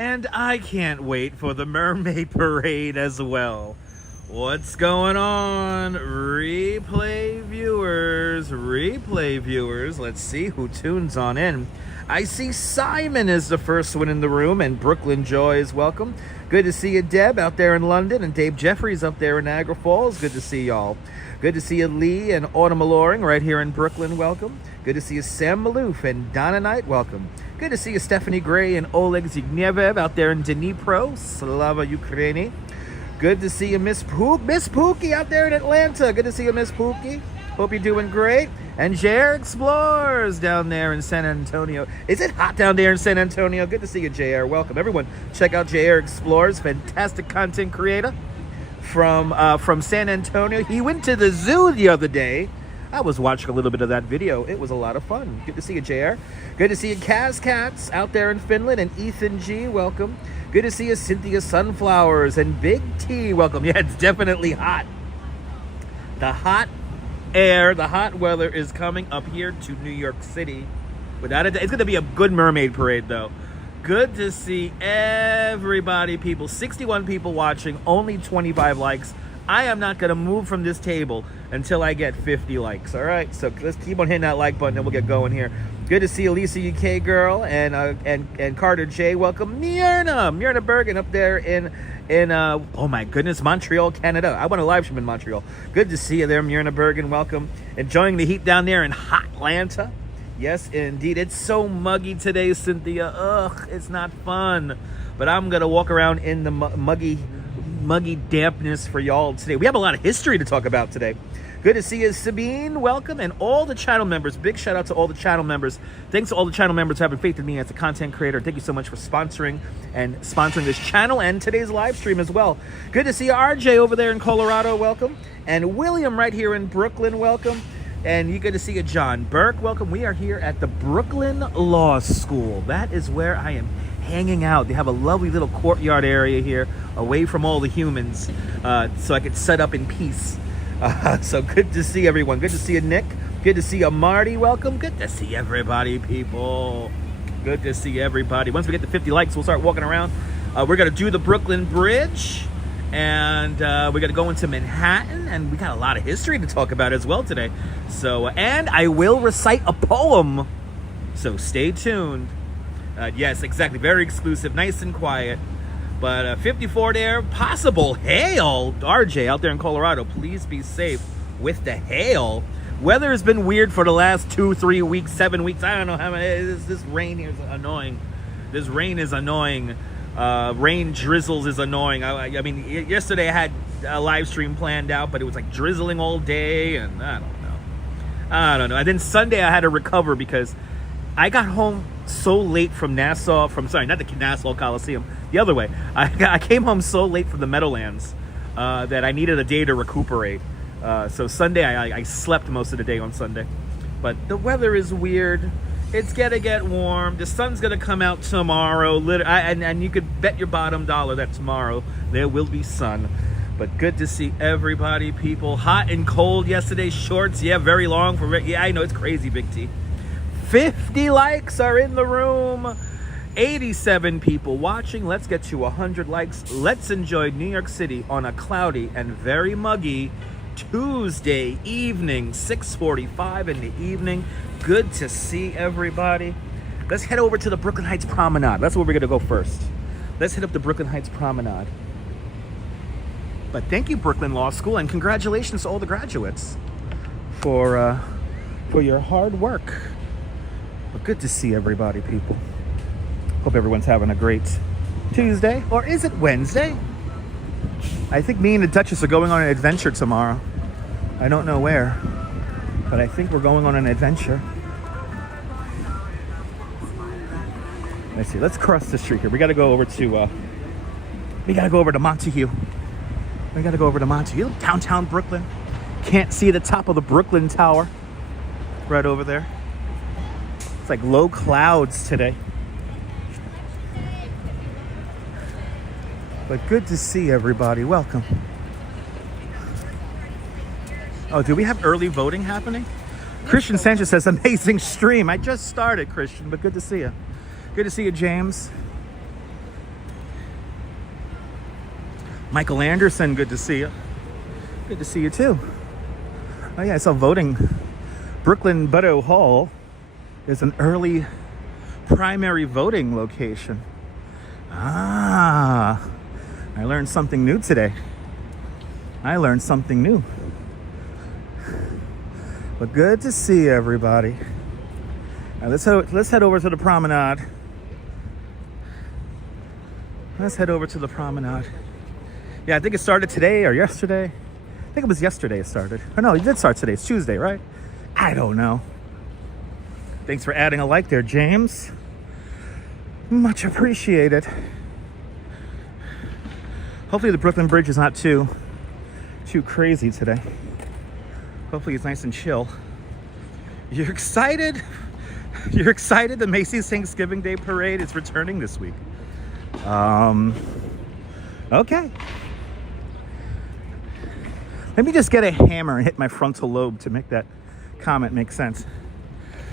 And I can't wait for the Mermaid Parade as well. What's going on, replay viewers? Let's see who tunes on in. I see Simon is the first one in the room, and Brooklyn Joy is welcome. Good to see you, Deb, out there in London, and Dave Jeffries up there in Niagara Falls. Good to see y'all. Good to see you, Lee and Autumn Alluring right here in Brooklyn. Welcome. Good to see you, Sam Maloof and Donna Knight. Welcome. Good to see you, Stephanie Gray and Oleg Zygnievev out there in Dnipro. Slava Ukraini. Good to see you, Miss Pookie out there in Atlanta. Good to see you, Miss Pookie. Hope you're doing great. And JR Explorers down there in San Antonio. Is it hot down there in San Antonio? Good to see you, JR. Welcome. Everyone, check out JR Explorers, fantastic content creator from San Antonio. He went to the zoo the other day. I was watching a little bit of that video. It was a lot of fun. Good to see you, JR. Good to see you, Kaz Cats out there in Finland, and Ethan G. Welcome. Good to see you, Cynthia Sunflowers and Big T. Welcome. Yeah, it's definitely hot. The hot air, the hot weather is coming up here to New York City. Without a doubt, it's going to be a good mermaid parade, though. Good to see everybody, people. 61 people watching, only 25 likes. I am not going to move from this table until I get 50 likes. All right, so let's keep on hitting that like button and we'll get going here. Good to see Elisa UK girl and Carter J. Welcome, Myrna Bergen up there in oh my goodness, Montreal, Canada. I want to live stream in Montreal. Good to see you there, Myrna Bergen. Welcome. Enjoying the heat down there in hot Atlanta. Yes, indeed. It's so muggy today, Cynthia. Ugh, it's not fun. But I'm gonna walk around in the muggy dampness for y'all today. We have a lot of history to talk about today. Good to see you, Sabine. Welcome. And all the channel members. Big shout out to all the channel members. Thanks to all the channel members for having faith in me as a content creator. Thank you so much for sponsoring this channel and today's live stream as well. Good to see you, RJ over there in Colorado. Welcome. And William right here in Brooklyn. Welcome. And you good to see you, John Burke. Welcome. We are here at the Brooklyn Law School. That is where I am hanging out. They have a lovely little courtyard area here away from all the humans, so I could set up in peace. So good to see everyone. Good to see you, Nick. Good to see you, Marty. Welcome. Good to see everybody, people. Good to see everybody. Once we get to 50 likes, we'll start walking around. We're going to do the Brooklyn Bridge, and we're going to go into Manhattan, and we got a lot of history to talk about as well today. So, and I will recite a poem, so stay tuned. Yes, exactly. Very exclusive, nice and quiet. But 54 there, possible hail. RJ out there in Colorado, please be safe with the hail. Weather has been weird for the last 2-3 weeks, 7 weeks. I don't know how many. This rain here is annoying. This rain is annoying. Rain drizzles is annoying. I mean, yesterday I had a live stream planned out, but it was like drizzling all day, and I don't know. And then Sunday I had to recover because I got home so late from Nassau, not the Nassau Coliseum, the other way. I came home so late from the Meadowlands that I needed a day to recuperate. So Sunday, I slept most of the day on Sunday. But the weather is weird. It's gonna get warm. The sun's gonna come out tomorrow. And you could bet your bottom dollar that tomorrow there will be sun. But good to see everybody, people. Hot and cold yesterday. Shorts, yeah, very long. Yeah, I know, it's crazy, Big T. 50 likes are in the room. 87 people watching. Let's get to 100 likes. Let's enjoy New York City on a cloudy and very muggy Tuesday evening, 6:45 in the evening. Good to see everybody. Let's head over to the Brooklyn Heights Promenade. That's where we're gonna go first. Let's hit up the Brooklyn Heights Promenade. But thank you, Brooklyn Law School, and congratulations to all the graduates for your hard work. But good to see everybody, people. Hope everyone's having a great Tuesday. Or is it Wednesday? I think me and the Duchess are going on an adventure tomorrow. I don't know where, but I think we're going on an adventure. Let's see. Let's cross the street here. We got to go over to Montague. We got to go over to Montague, downtown Brooklyn. Can't see the top of the Brooklyn Tower right over there. It's like low clouds today. But good to see everybody. Welcome. Oh, do we have early voting happening? Christian Sanchez says, amazing stream. I just started, Christian, but good to see you. Good to see you, James. Michael Anderson, good to see you. Good to see you too. Oh yeah, I saw voting. Brooklyn Butto Hall is an early primary voting location. Ah, I learned something new today. I learned something new. But good to see everybody. Now let's head over to the promenade. Let's head over to the promenade. Yeah, I think it started today or yesterday. I think it was yesterday it started. Oh no, it did start today. It's Tuesday, right? I don't know. Thanks for adding a like there, James. Much appreciated. Hopefully the Brooklyn Bridge is not too crazy today. Hopefully it's nice and chill. You're excited? You're excited the Macy's Thanksgiving Day Parade is returning this week? Okay. Let me just get a hammer and hit my frontal lobe to make that comment make sense.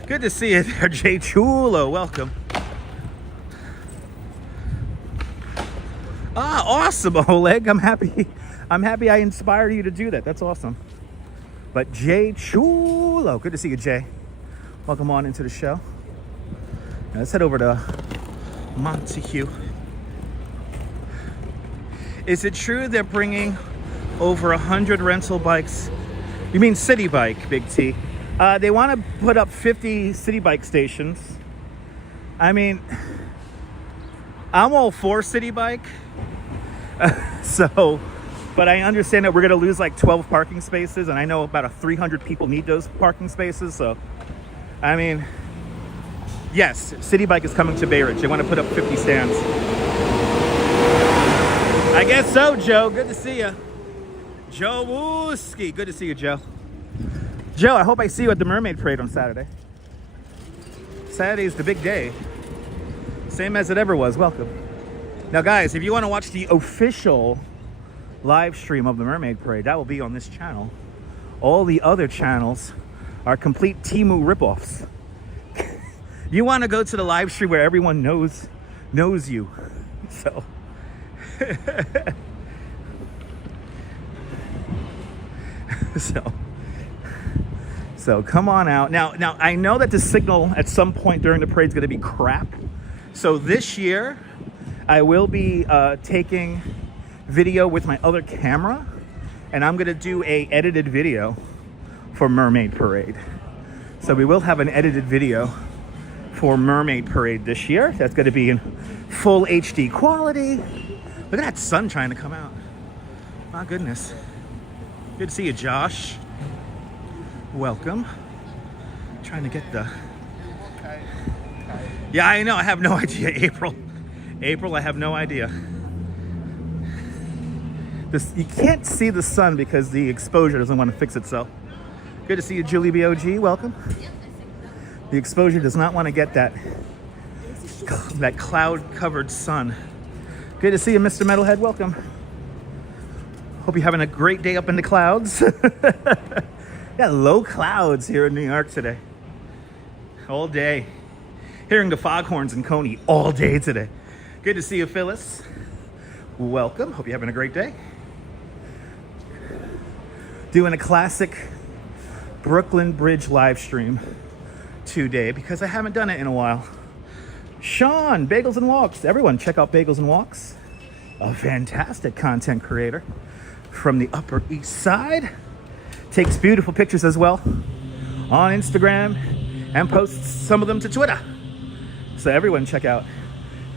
Good to see you there, Jay Chulo. Welcome. Ah, awesome, Oleg. I'm happy I inspired you to do that. That's awesome. But Jay Chulo, good to see you, Jay. Welcome on into the show. Now let's head over to Montague. Is it true they're bringing over 100 rental bikes? You mean City Bike, Big T? They want to put up 50 City Bike stations. I mean, I'm all for City Bike. But I understand that we're going to lose like 12 parking spaces, and I know about 300 people need those parking spaces. So, I mean, yes, City Bike is coming to Bay Ridge. They want to put up 50 stands. I guess so, Joe. Good to see you. Joe Wooski. Good to see you, Joe. Joe, I hope I see you at the Mermaid Parade on Saturday. Saturday is the big day. Same as it ever was. Welcome. Now, guys, if you want to watch the official live stream of the Mermaid Parade, that will be on this channel. All the other channels are complete Temu ripoffs. You want to go to the live stream where everyone knows you. So so come on out. Now I know that the signal at some point during the parade is going to be crap. So this year I will be taking video with my other camera, and I'm going to do a edited video for Mermaid Parade. So we will have an edited video for Mermaid Parade this year. That's going to be in full HD quality. Look at that sun trying to come out. My goodness. Good to see you, Josh. Welcome. Trying to get the... Yeah, I know. I have no idea, April. April, I have no idea. You can't see the sun because the exposure doesn't want to fix itself. Good to see you, Julie BOG. Welcome. The exposure does not want to get that cloud-covered sun. Good to see you, Mr. Metalhead. Welcome. Hope you're having a great day up in the clouds. Got low clouds here in New York today. All day. Hearing the foghorns in Coney all day today. Good to see you, Phyllis. Welcome. Hope you're having a great day. Doing a classic Brooklyn Bridge live stream today because I haven't done it in a while. Sean, Bagels and Walks. Everyone check out Bagels and Walks. A fantastic content creator from the Upper East Side. Takes beautiful pictures as well on Instagram and posts some of them to Twitter. So everyone check out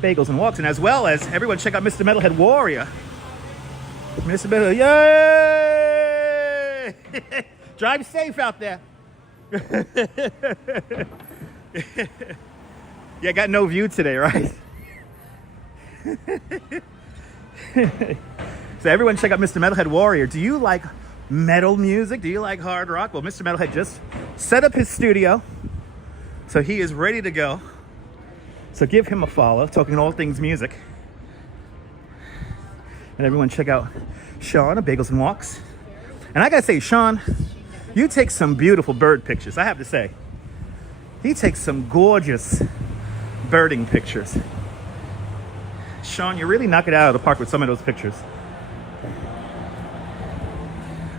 Bagels and Walks, and as well as everyone check out Mr. Metalhead Warrior. Mr. Metalhead, yay! Drive safe out there. Yeah, got no view today, right? So everyone check out Mr. Metalhead Warrior. Do you like metal music? Do you like hard rock? Well, Mr. Metalhead just set up his studio, so he is ready to go. So give him a follow, talking all things music. And everyone check out Sean of Bagels and Walks. And I gotta say, Sean, you take some beautiful bird pictures, I have to say. He takes some gorgeous birding pictures. Sean, you really knock it out of the park with some of those pictures.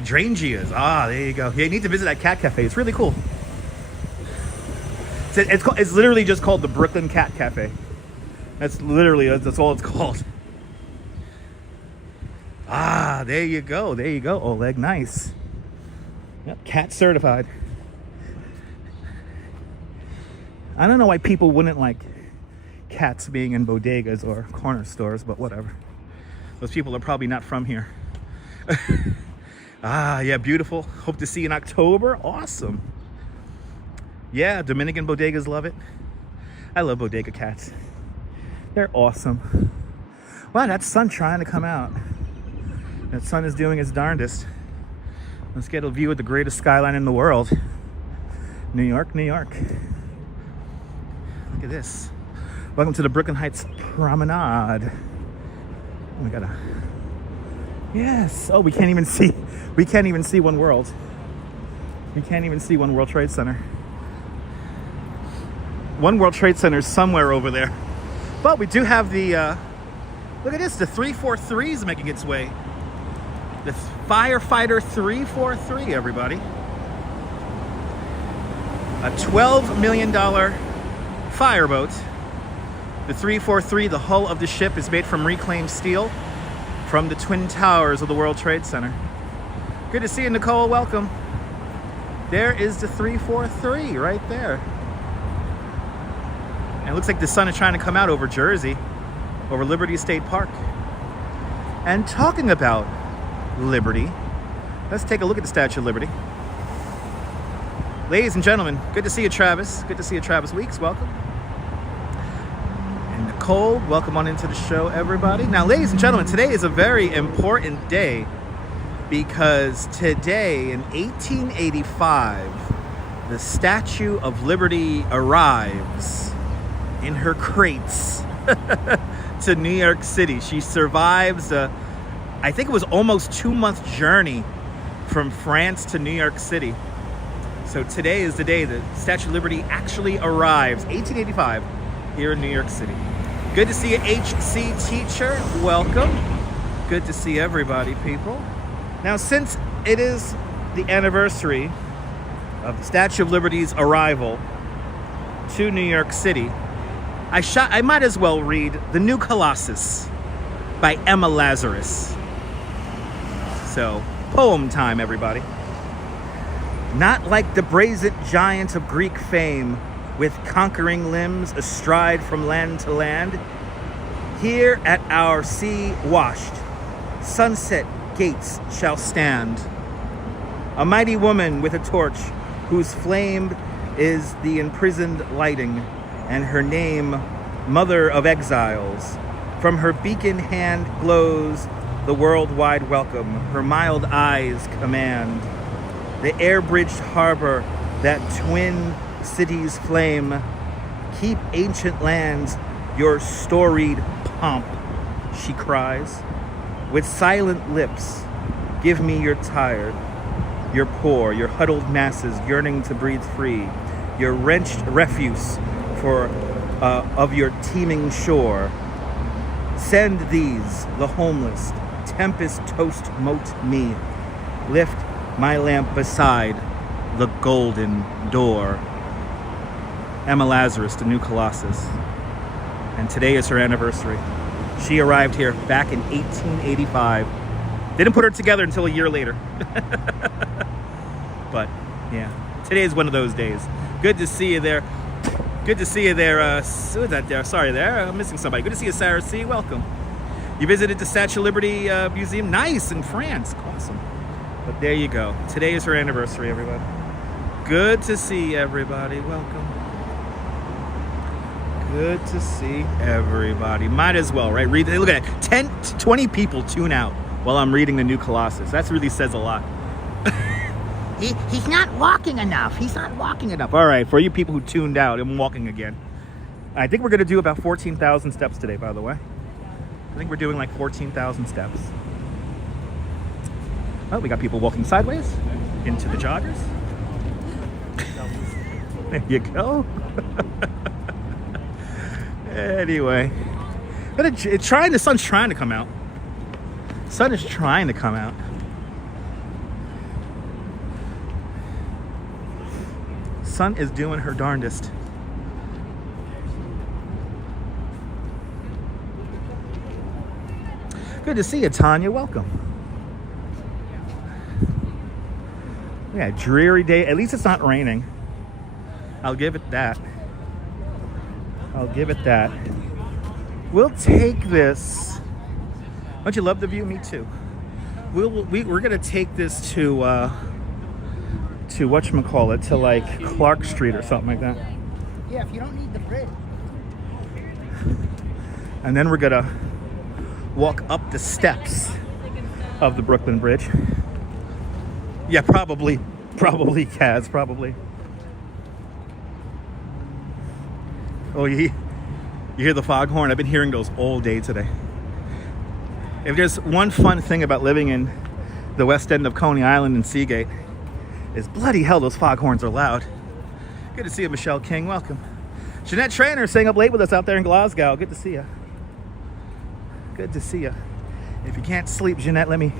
Hydrangeas. Ah, there you go. Yeah, you need to visit that cat cafe. It's really cool. It's literally just called the Brooklyn Cat Cafe. That's all it's called. Ah, there you go. There you go. Oleg, nice. Yep, cat certified. I don't know why people wouldn't like cats being in bodegas or corner stores, but whatever. Those people are probably not from here. Ah, yeah, beautiful. Hope to see you in October. Awesome. Yeah, Dominican bodegas love it. I love bodega cats. They're awesome. Wow, that sun trying to come out. That sun is doing its darndest. Let's get a view of the greatest skyline in the world. New York, New York. Look at this. Welcome to the Brooklyn Heights Promenade. We gotta. Yes. Oh, we can't even see. We can't even see One World. We can't even see One World Trade Center. One World Trade Center is somewhere over there. But we do have the. Look at this. The 343 is making its way. The Firefighter 343, everybody. A $12 million fireboat. The 343, the hull of the ship is made from reclaimed steel from the Twin Towers of the World Trade Center. Good to see you, Nicole. Welcome. There is the 343 right there. And it looks like the sun is trying to come out over Jersey, over Liberty State Park. And talking about Liberty, let's take a look at the Statue of Liberty. Ladies and gentlemen, good to see you, Travis. Good to see you, Travis Weeks. Welcome. And Nicole, welcome on into the show, everybody. Now, ladies and gentlemen, today is a very important day because today in 1885, the Statue of Liberty arrives in her crates to New York City. She survives I think it was almost 2-month journey from France to New York City. So today is the day the Statue of Liberty actually arrives, 1885, here in New York City. Good to see you, HC Teacher. Welcome. Good to see everybody, people. Now, since it is the anniversary of the Statue of Liberty's arrival to New York City, I might as well read The New Colossus by Emma Lazarus. So, poem time, everybody. Not like the brazen giant of Greek fame, with conquering limbs astride from land to land, here at our sea washed, sunset gates shall stand. A mighty woman with a torch, whose flame is the imprisoned lighting, and her name, Mother of Exiles. From her beacon hand glows the worldwide welcome, her mild eyes command. The air-bridged harbor, that twin cities flame, keep ancient lands your storied pomp, she cries. With silent lips, give me your tired, your poor, your huddled masses yearning to breathe free, your wrenched refuse of your teeming shore. Send these, the homeless, tempest toast mote me. Lift my lamp beside the golden door. Emma Lazarus, The New Colossus. And today is her anniversary. She arrived here back in 1885. Didn't put her together until a year later. But yeah, today is one of those days. Good to see you there. Good to see you there. Who is that there? Sorry there. I'm missing somebody. Good to see you, Sarah C. Welcome. You visited the Statue of Liberty Museum. Nice, in France. Awesome. But there you go. Today is her anniversary, everybody. Good to see everybody. Welcome. Good to see everybody. Might as well, right? Read. Look at that. 10 to 20 people tune out while I'm reading The New Colossus. That really says a lot. He's not walking enough. He's not walking enough. All right, for you people who tuned out, I'm walking again. I think we're going to do about 14,000 steps today, by the way. I think we're doing like 14,000 steps. Oh, we got people walking sideways into the joggers. There you go. Anyway, but the sun's trying to come out. Sun is trying to come out. sun is doing her darndest. Good to see you, Tanya. Welcome. Yeah, dreary day. At least it's not raining. I'll give it that. I'll give it that. We'll take this. Don't you love the view? Me too. We're gonna take this to whatchamacallit, to like Clark Street or something like that. Yeah, if you don't need the bridge. And then we're gonna walk up the steps of the Brooklyn Bridge. Yeah, probably Kaz, probably. Oh, you hear the foghorn? I've been hearing those all day today. If there's one fun thing about living in the west end of Coney Island and Seagate, is bloody hell those foghorns are loud. Good to see you, Michelle King. Welcome. Jeanette Trainer staying up late with us out there in Glasgow. Good to see you. Good to see you. If you can't sleep, Jeanette, let me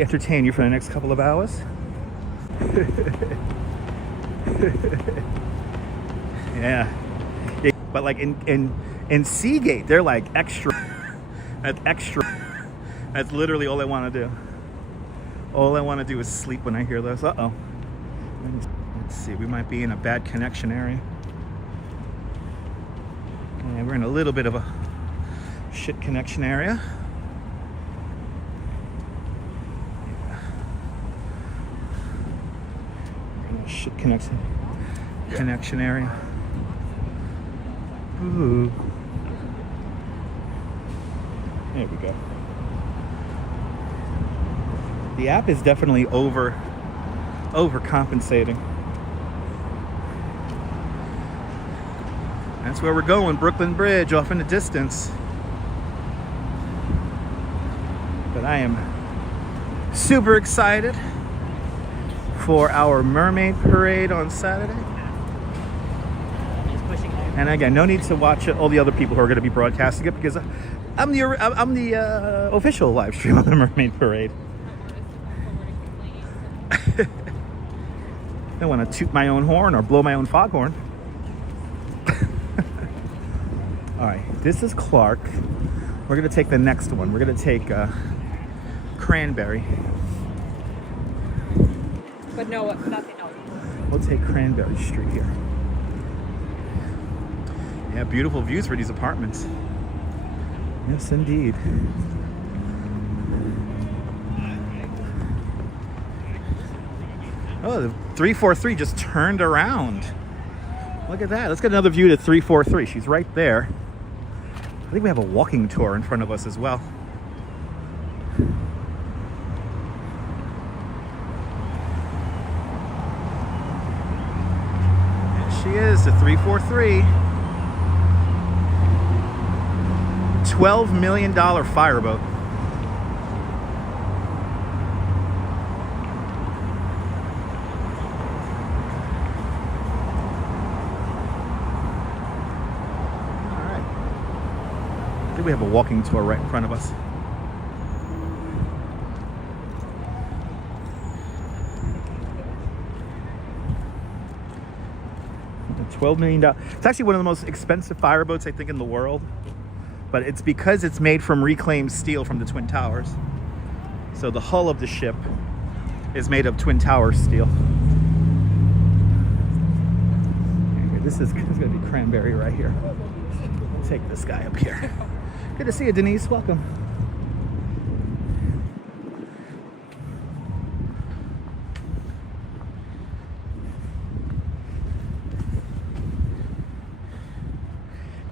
entertain you for the next couple of hours. Yeah. But like in Seagate, they're like extra. That's extra. That's literally all I want to do. All I want to do is sleep when I hear this. Uh-oh. Let's see. We might be in a bad connection area. And we're in a little bit of a shit connection area. Shit connection area. Ooh. There we go. The app is definitely overcompensating. That's where we're going, Brooklyn Bridge off in the distance. But I am super excited for our mermaid parade on Saturday. And again, no need to watch all the other people who are going to be broadcasting it, because I'm the official live stream of the mermaid parade. I don't want to toot my own horn or blow my own foghorn. All right, this is Clark. We're going to take the next one. We're going to take Cranberry. But no, nothing else. We'll take Cranberry Street here. Yeah, beautiful views for these apartments. Yes, indeed. Oh, the 343 just turned around. Look at that. Let's get another view to 343. She's right there. I think we have a walking tour in front of us as well. There she is, the 343. $12 million fireboat. We have a walking tour right in front of us. $12 million. It's actually one of the most expensive fireboats, I think, in the world. But it's because it's made from reclaimed steel from the Twin Towers. So the hull of the ship is made of Twin Towers steel. Okay, this is going to be Cranberry right here. We'll take this guy up here. Good to see you, Denise. Welcome.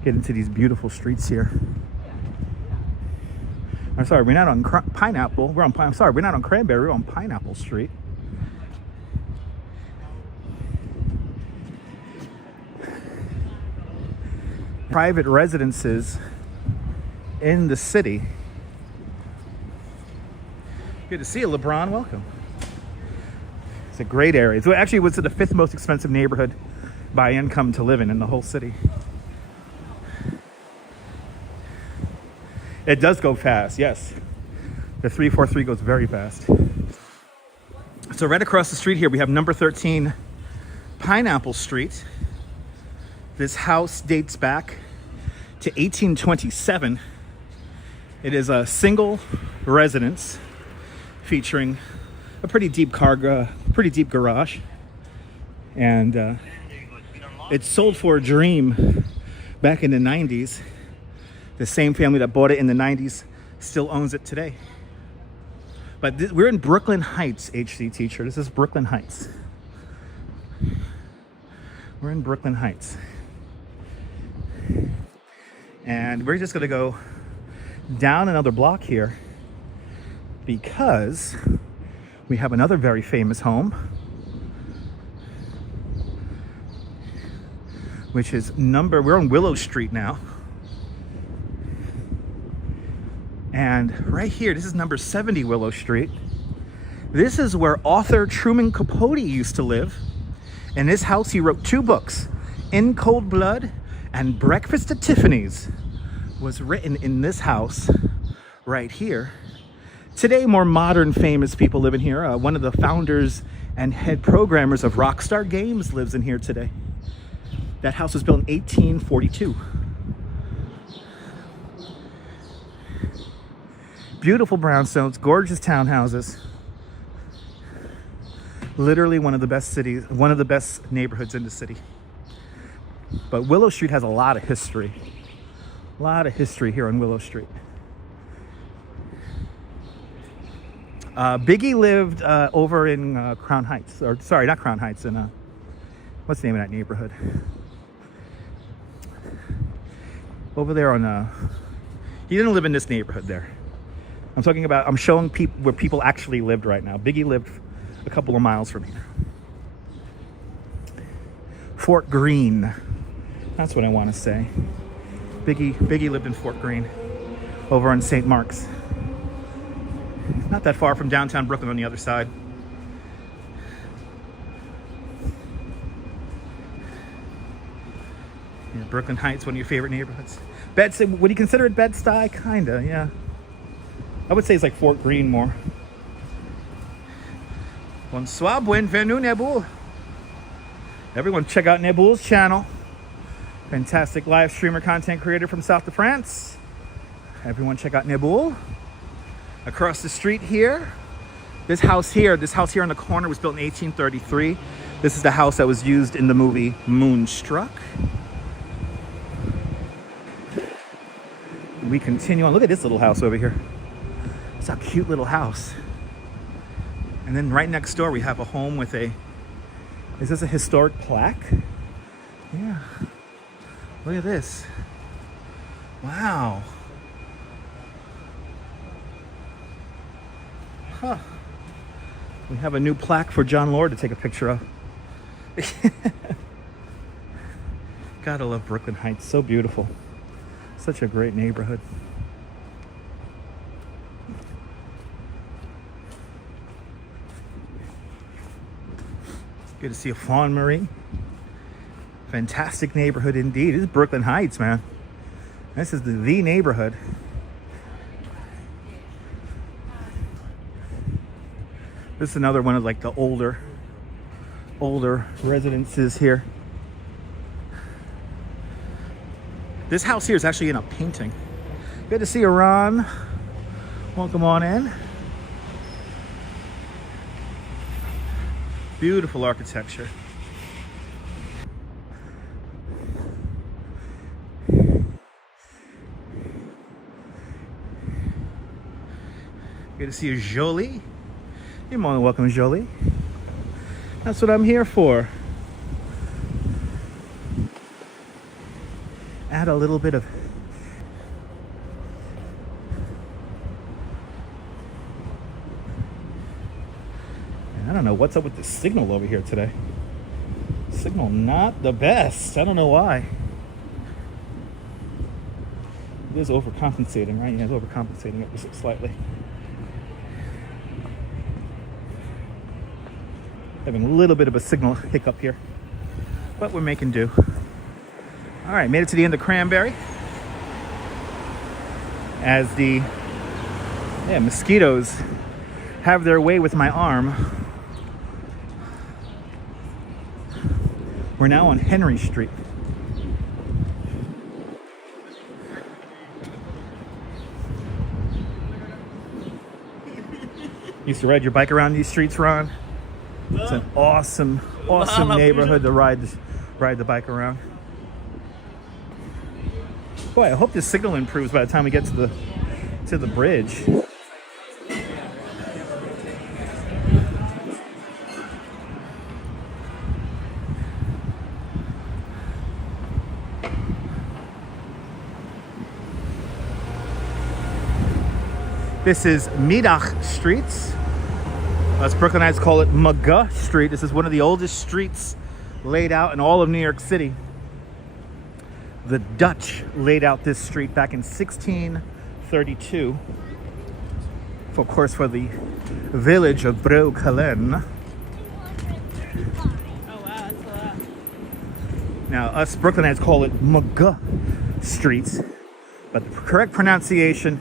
Get into these beautiful streets here. I'm sorry, we're not on Pineapple. We're on. I'm sorry, we're not on Cranberry. We're on Pineapple Street. Private residences in the city. Good to see you, LeBron. Welcome. It's a great area. It's actually was the 5th most expensive neighborhood by income to live in the whole city. It does go fast, yes. The 343 goes very fast. So right across the street here, we have number 13 Pineapple Street. This house dates back to 1827. It is a single residence featuring a pretty deep garage, and it sold for a dream back in the 90s. The same family that bought it in the 90s still owns it today. But we're in Brooklyn Heights, HC teacher. This is Brooklyn Heights. We're in Brooklyn Heights. And we're just gonna go down another block here because we have another very famous home, which is we're on Willow Street now. And right here, this is number 70 Willow Street. This is where author Truman Capote used to live. In this house, he wrote 2 books, In Cold Blood and Breakfast at Tiffany's was written in this house right here. Today, more modern famous people live in here. One of the founders and head programmers of Rockstar Games lives in here today. That house was built in 1842. Beautiful brownstones, gorgeous townhouses. Literally one of the best neighborhoods in the city. But Willow Street has a lot of history. A lot of history here on Willow Street. Biggie lived over in Crown Heights, or sorry, not Crown Heights, in what's the name of that neighborhood? Over there on, he didn't live in this neighborhood there. I'm showing people where people actually lived right now. Biggie lived a couple of miles from here. Fort Greene, that's what I want to say. Biggie lived in Fort Greene, over on St. Mark's. Not that far from downtown Brooklyn on the other side. Yeah, Brooklyn Heights, one of your favorite neighborhoods. Would you consider it Bed-Stuy? Kinda, yeah. I would say it's like Fort Greene more. Bonsoir, bienvenue, Nebul. Everyone check out Nebul's channel. Fantastic live streamer, content creator from South of France. Everyone check out Nebul. Across the street here, this house here in the corner was built in 1833. This is the house that was used in the movie Moonstruck. We continue on. Look at this little house over here. It's a cute little house. And then right next door, we have a home with is this a historic plaque? Yeah. Look at this. Wow. Huh. We have a new plaque for John Lord to take a picture of. Gotta love Brooklyn Heights. So beautiful. Such a great neighborhood. Good to see a Fawn Marie. Fantastic neighborhood indeed. This is Brooklyn Heights, man. This is the neighborhood. This is another one of like the older residences here. This house here is actually in a painting. Good to see you, Ron. Welcome on in. Beautiful architecture. Good to see you, Jolie. You're more than welcome, Jolie. That's what I'm here for. Add a little bit of I don't know what's up with the signal over here today. Signal not the best. I don't know why. It is overcompensating, right? Yeah, it's overcompensating ever so slightly. Having a little bit of a signal hiccup here, but we're making do. All right, made it to the end of Cranberry. As the mosquitoes have their way with my arm. We're now on Henry Street. Used to ride your bike around these streets, Ron? It's an awesome neighborhood to ride the bike around. Boy, I hope the signal improves by the time we get to the bridge. This is Middag Street. Us Brooklynites call it Muga Street. This is one of the oldest streets laid out in all of New York City. The Dutch laid out this street back in 1632, of course, for the village of Brooklyn. Oh wow, that's a lot. Now, us Brooklynites call it Muga Street, but the correct pronunciation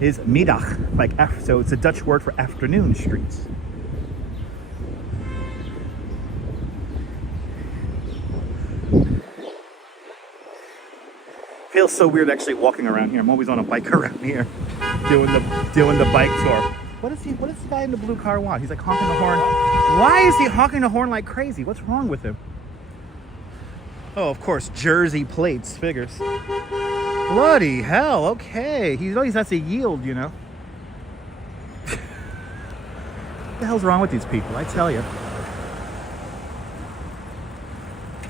is middag, so it's a Dutch word for afternoon streets. Feels so weird actually walking around here. I'm always on a bike around here, doing the bike tour. What does the guy in the blue car want? He's like honking the horn. Why is he honking the horn like crazy? What's wrong with him? Oh, of course, Jersey plates, figures. Bloody hell, okay. He always has to yield, you know. What the hell's wrong with these people, I tell you.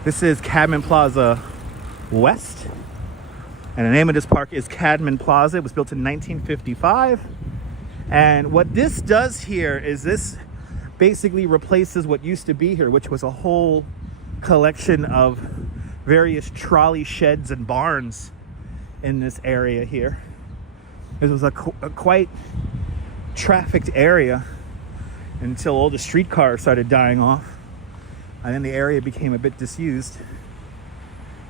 This is Cadman Plaza West. And the name of this park is Cadman Plaza. It was built in 1955. And what this does here is this basically replaces what used to be here, which was a whole collection of various trolley sheds and barns in this area here. This was a quite trafficked area until all the streetcars started dying off. And then the area became a bit disused.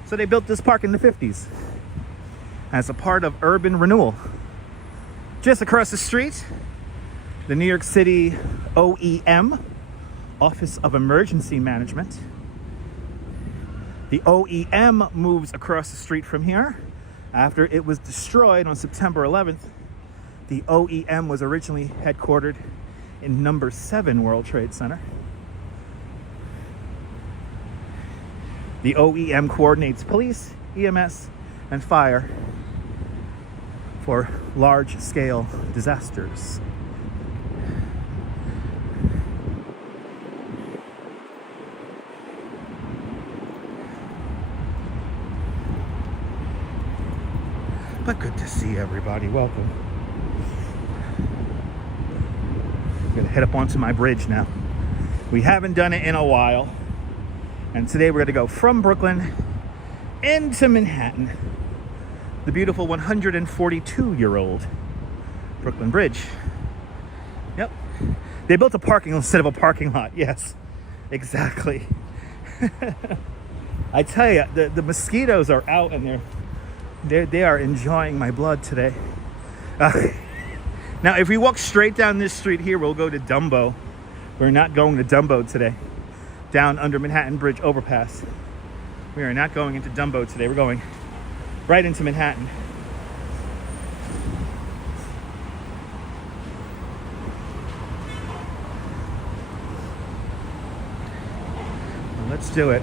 So they built this park in the 50s as a part of urban renewal. Just across the street, the New York City OEM, Office of Emergency Management. The OEM moves across the street from here. After it was destroyed on September 11th, the OEM was originally headquartered in number 7 World Trade Center. The OEM coordinates police, EMS, and fire for large-scale disasters. But good to see everybody. Welcome. I'm gonna head up onto my bridge now. We haven't done it in a while. And today we're gonna go from Brooklyn into Manhattan. The beautiful 142-year-old Brooklyn Bridge. Yep. They built a parking instead of a parking lot. Yes, exactly. I tell you, the mosquitoes are out and they are enjoying my blood today. Now, if we walk straight down this street here, we'll go to Dumbo. We're not going to Dumbo today. Down under Manhattan Bridge overpass. We are not going into Dumbo today. We're going right into Manhattan. Well, let's do it.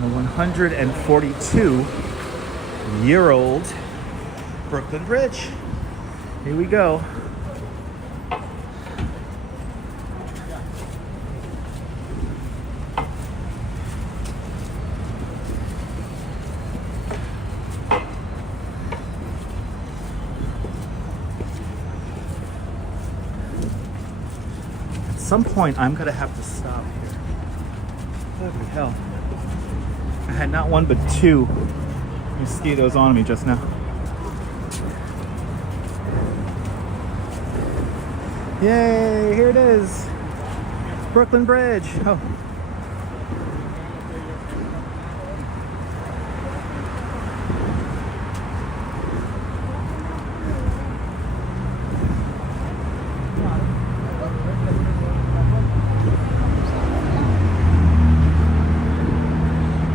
The 142-year-old Brooklyn Bridge. Here we go. At some point, I'm gonna have to stop here. Holy hell. I had not one but 2 mosquitoes on me just now. Yay, here it is. Brooklyn Bridge. Oh.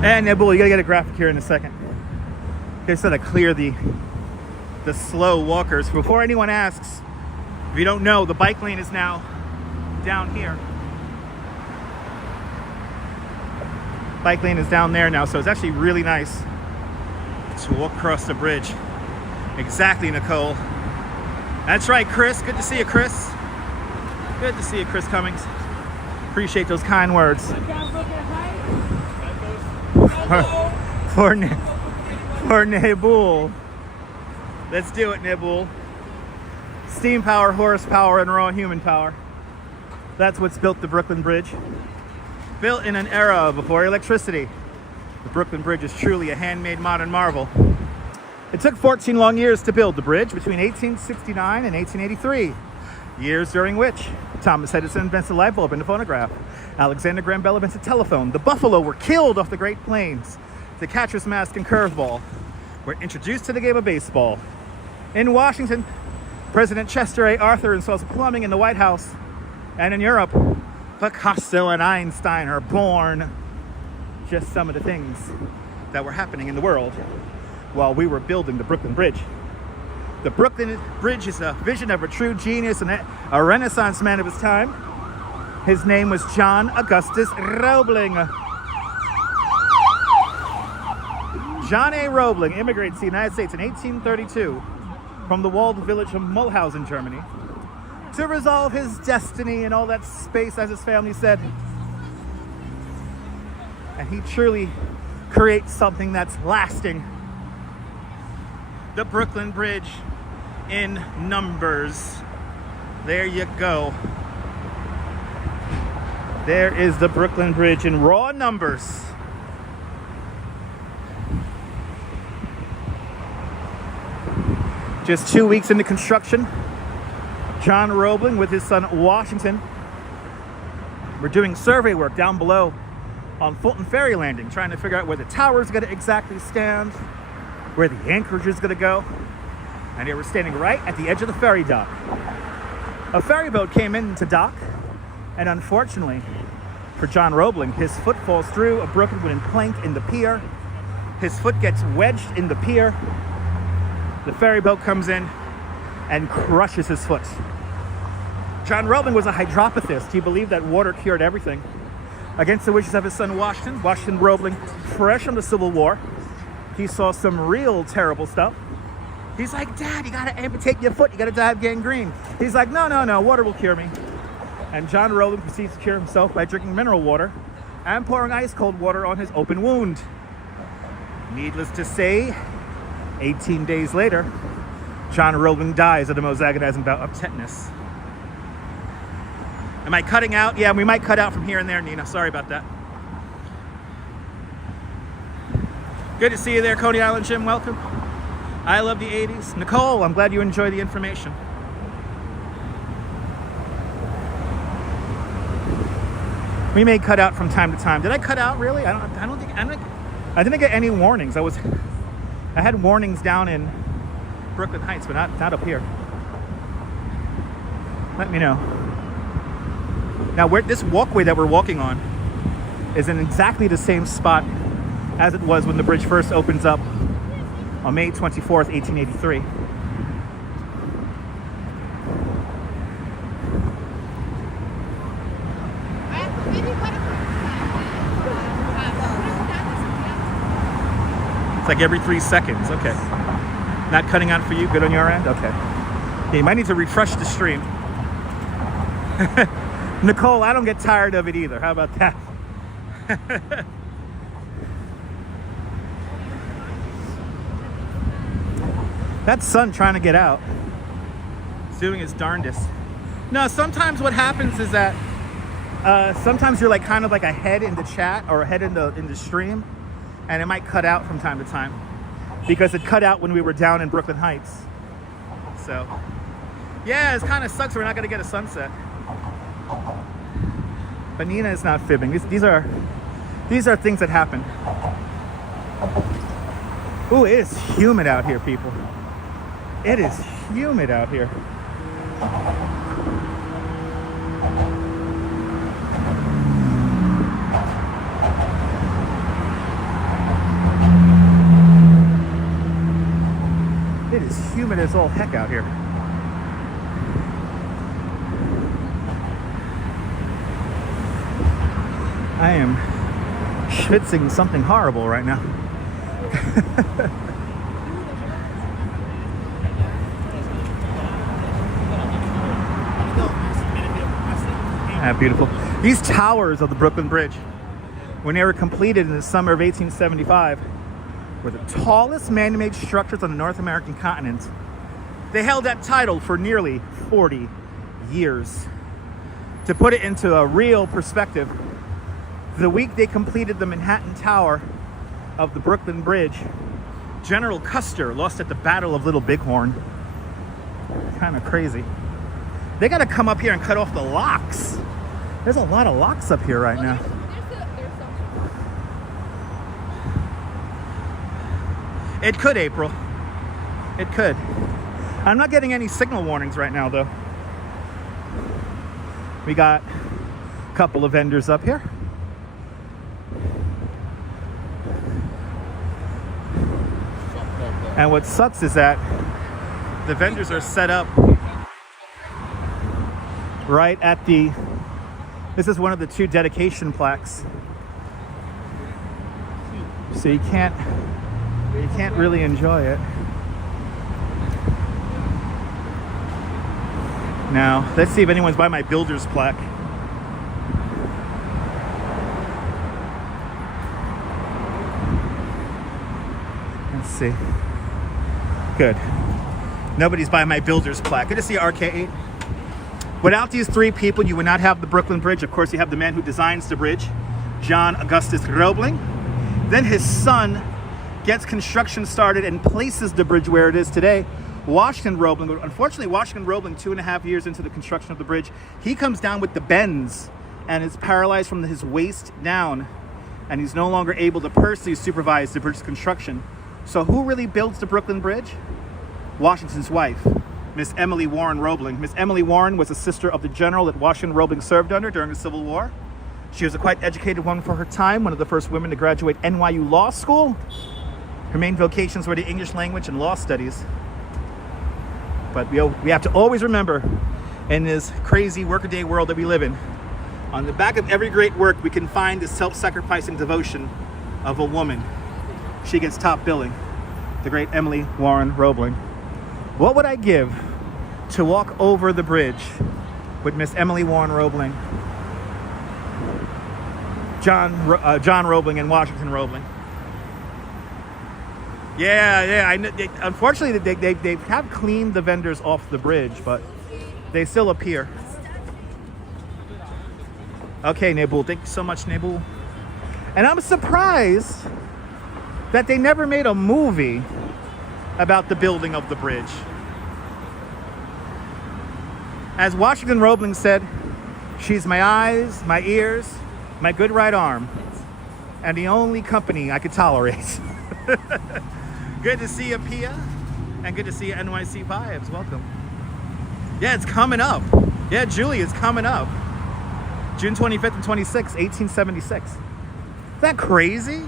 And Nibble, you gotta get a graphic here in a second. Just so to clear the slow walkers. Before anyone asks, if you don't know, the bike lane is now down here. Bike lane is down there now, so it's actually really nice to walk across the bridge. Exactly, Nicole. That's right, Chris. Good to see you, Chris. Good to see you, Chris Cummings. Appreciate those kind words. For Nibble. Let's do it, Nibble. Steam power, horsepower, and raw human power. That's what's built the Brooklyn Bridge. Built in an era before electricity, the Brooklyn Bridge is truly a handmade modern marvel. It took 14 long years to build the bridge between 1869 and 1883, years during which Thomas Edison invented the light bulb and the phonograph. Alexander Graham Bell invented the telephone. The buffalo were killed off the Great Plains. The catcher's mask and curveball were introduced to the game of baseball. In Washington, President Chester A. Arthur installs plumbing in the White House. And in Europe, Picasso and Einstein are born. Just some of the things that were happening in the world while we were building the Brooklyn Bridge. The Brooklyn Bridge is a vision of a true genius and a Renaissance man of his time. His name was John Augustus Roebling. John A. Roebling immigrated to the United States in 1832 from the walled village of Mulhausen, Germany, to resolve his destiny in all that space, as his family said. And he truly creates something that's lasting. The Brooklyn Bridge in numbers. There you go. There is the Brooklyn Bridge in raw numbers. Just 2 weeks into construction, John Roebling with his son Washington were doing survey work down below on Fulton Ferry Landing, trying to figure out where the tower is going to exactly stand, where the anchorage is going to go. And they were standing right at the edge of the ferry dock. A ferry boat came into dock, and unfortunately for John Roebling, his foot falls through a broken wooden plank in the pier. His foot gets wedged in the pier. The ferry boat comes in and crushes his foot. John Roebling was a hydropathist. He believed that water cured everything. Against the wishes of his son Washington Roebling, fresh from the Civil War, he saw some real terrible stuff. He's like, Dad, you gotta amputate your foot, you gotta die of gangrene. He's like, no, water will cure me. And John Roebling proceeds to cure himself by drinking mineral water and pouring ice cold water on his open wound. Needless to say, 18 days later, John Roebling dies of the most agonizing bout of tetanus. Am I cutting out? Yeah, we might cut out from here and there, Nina. Sorry about that. Good to see you there, Coney Island Jim. Welcome. I love the 80s. Nicole, I'm glad you enjoy the information. We may cut out from time to time. Did I cut out really? I didn't get any warnings. I had warnings down in Brooklyn Heights, but not up here. Let me know. Now, this walkway that we're walking on is in exactly the same spot as it was when the bridge first opens up on May 24th, 1883. It's like every 3 seconds. Okay. Not cutting out for you? Good on your end? Okay. Yeah, you might need to refresh the stream. Nicole, I don't get tired of it either. How about that? That sun trying to get out. He's doing his darndest. No, sometimes what happens is that sometimes you're like kind of like ahead in the chat or ahead in the stream, and it might cut out from time to time because it cut out when we were down in Brooklyn Heights. So yeah, it kind of sucks we're not going to get a sunset. But Nina is not fibbing. These are things that happen. Ooh, it is humid out here, people. It is humid out here. humid as all heck out here. I am schwitzing something horrible right now. Ah, beautiful. These towers of the Brooklyn Bridge, when they were completed in the summer of 1875, were the tallest man-made structures on the North American continent. They held that title for nearly 40 years. To put it into a real perspective, the week they completed the Manhattan Tower of the Brooklyn Bridge, General Custer lost at the Battle of Little Bighorn. Kind of crazy. They got to come up here and cut off the locks. There's a lot of locks up here right now. It could, April. It could. I'm not getting any signal warnings right now, though. We got a couple of vendors up here. And what sucks is that the vendors are set up right at the, this is one of the two dedication plaques. So you can't really enjoy it. Now, let's see if anyone's by my builder's plaque. Let's see. Good. Nobody's by my builder's plaque. Good to see you, RK8. Without these three people, you would not have the Brooklyn Bridge. Of course, you have the man who designs the bridge, John Augustus Roebling. Then his son gets construction started and places the bridge where it is today, Washington Roebling. Unfortunately, Washington Roebling, 2.5 years into the construction of the bridge, he comes down with the bends and is paralyzed from his waist down, and he's no longer able to personally supervise the bridge's construction. So who really builds the Brooklyn Bridge? Washington's wife, Miss Emily Warren Roebling. Miss Emily Warren was a sister of the general that Washington Roebling served under during the Civil War. She was a quite educated woman for her time, one of the first women to graduate NYU Law School. Her main vocations were the English language and law studies. But we have to always remember, in this crazy workaday world that we live in, on the back of every great work, we can find the self-sacrificing devotion of a woman. She gets top billing, the great Emily Warren Roebling. What would I give to walk over the bridge with Miss Emily Warren Roebling, John Roebling, and Washington Roebling? Yeah. I know. Unfortunately, they have cleaned the vendors off the bridge, but they still appear. Okay, Nabul. Thank you so much, Nabul. And I'm surprised that they never made a movie about the building of the bridge. As Washington Roebling said, she's my eyes, my ears, my good right arm, and the only company I could tolerate. Good to see you, Pia, and good to see you, NYC Vibes. Welcome. Yeah, it's coming up. Yeah, Julie, it's coming up. June 25th and 26th, 1876. Is that crazy?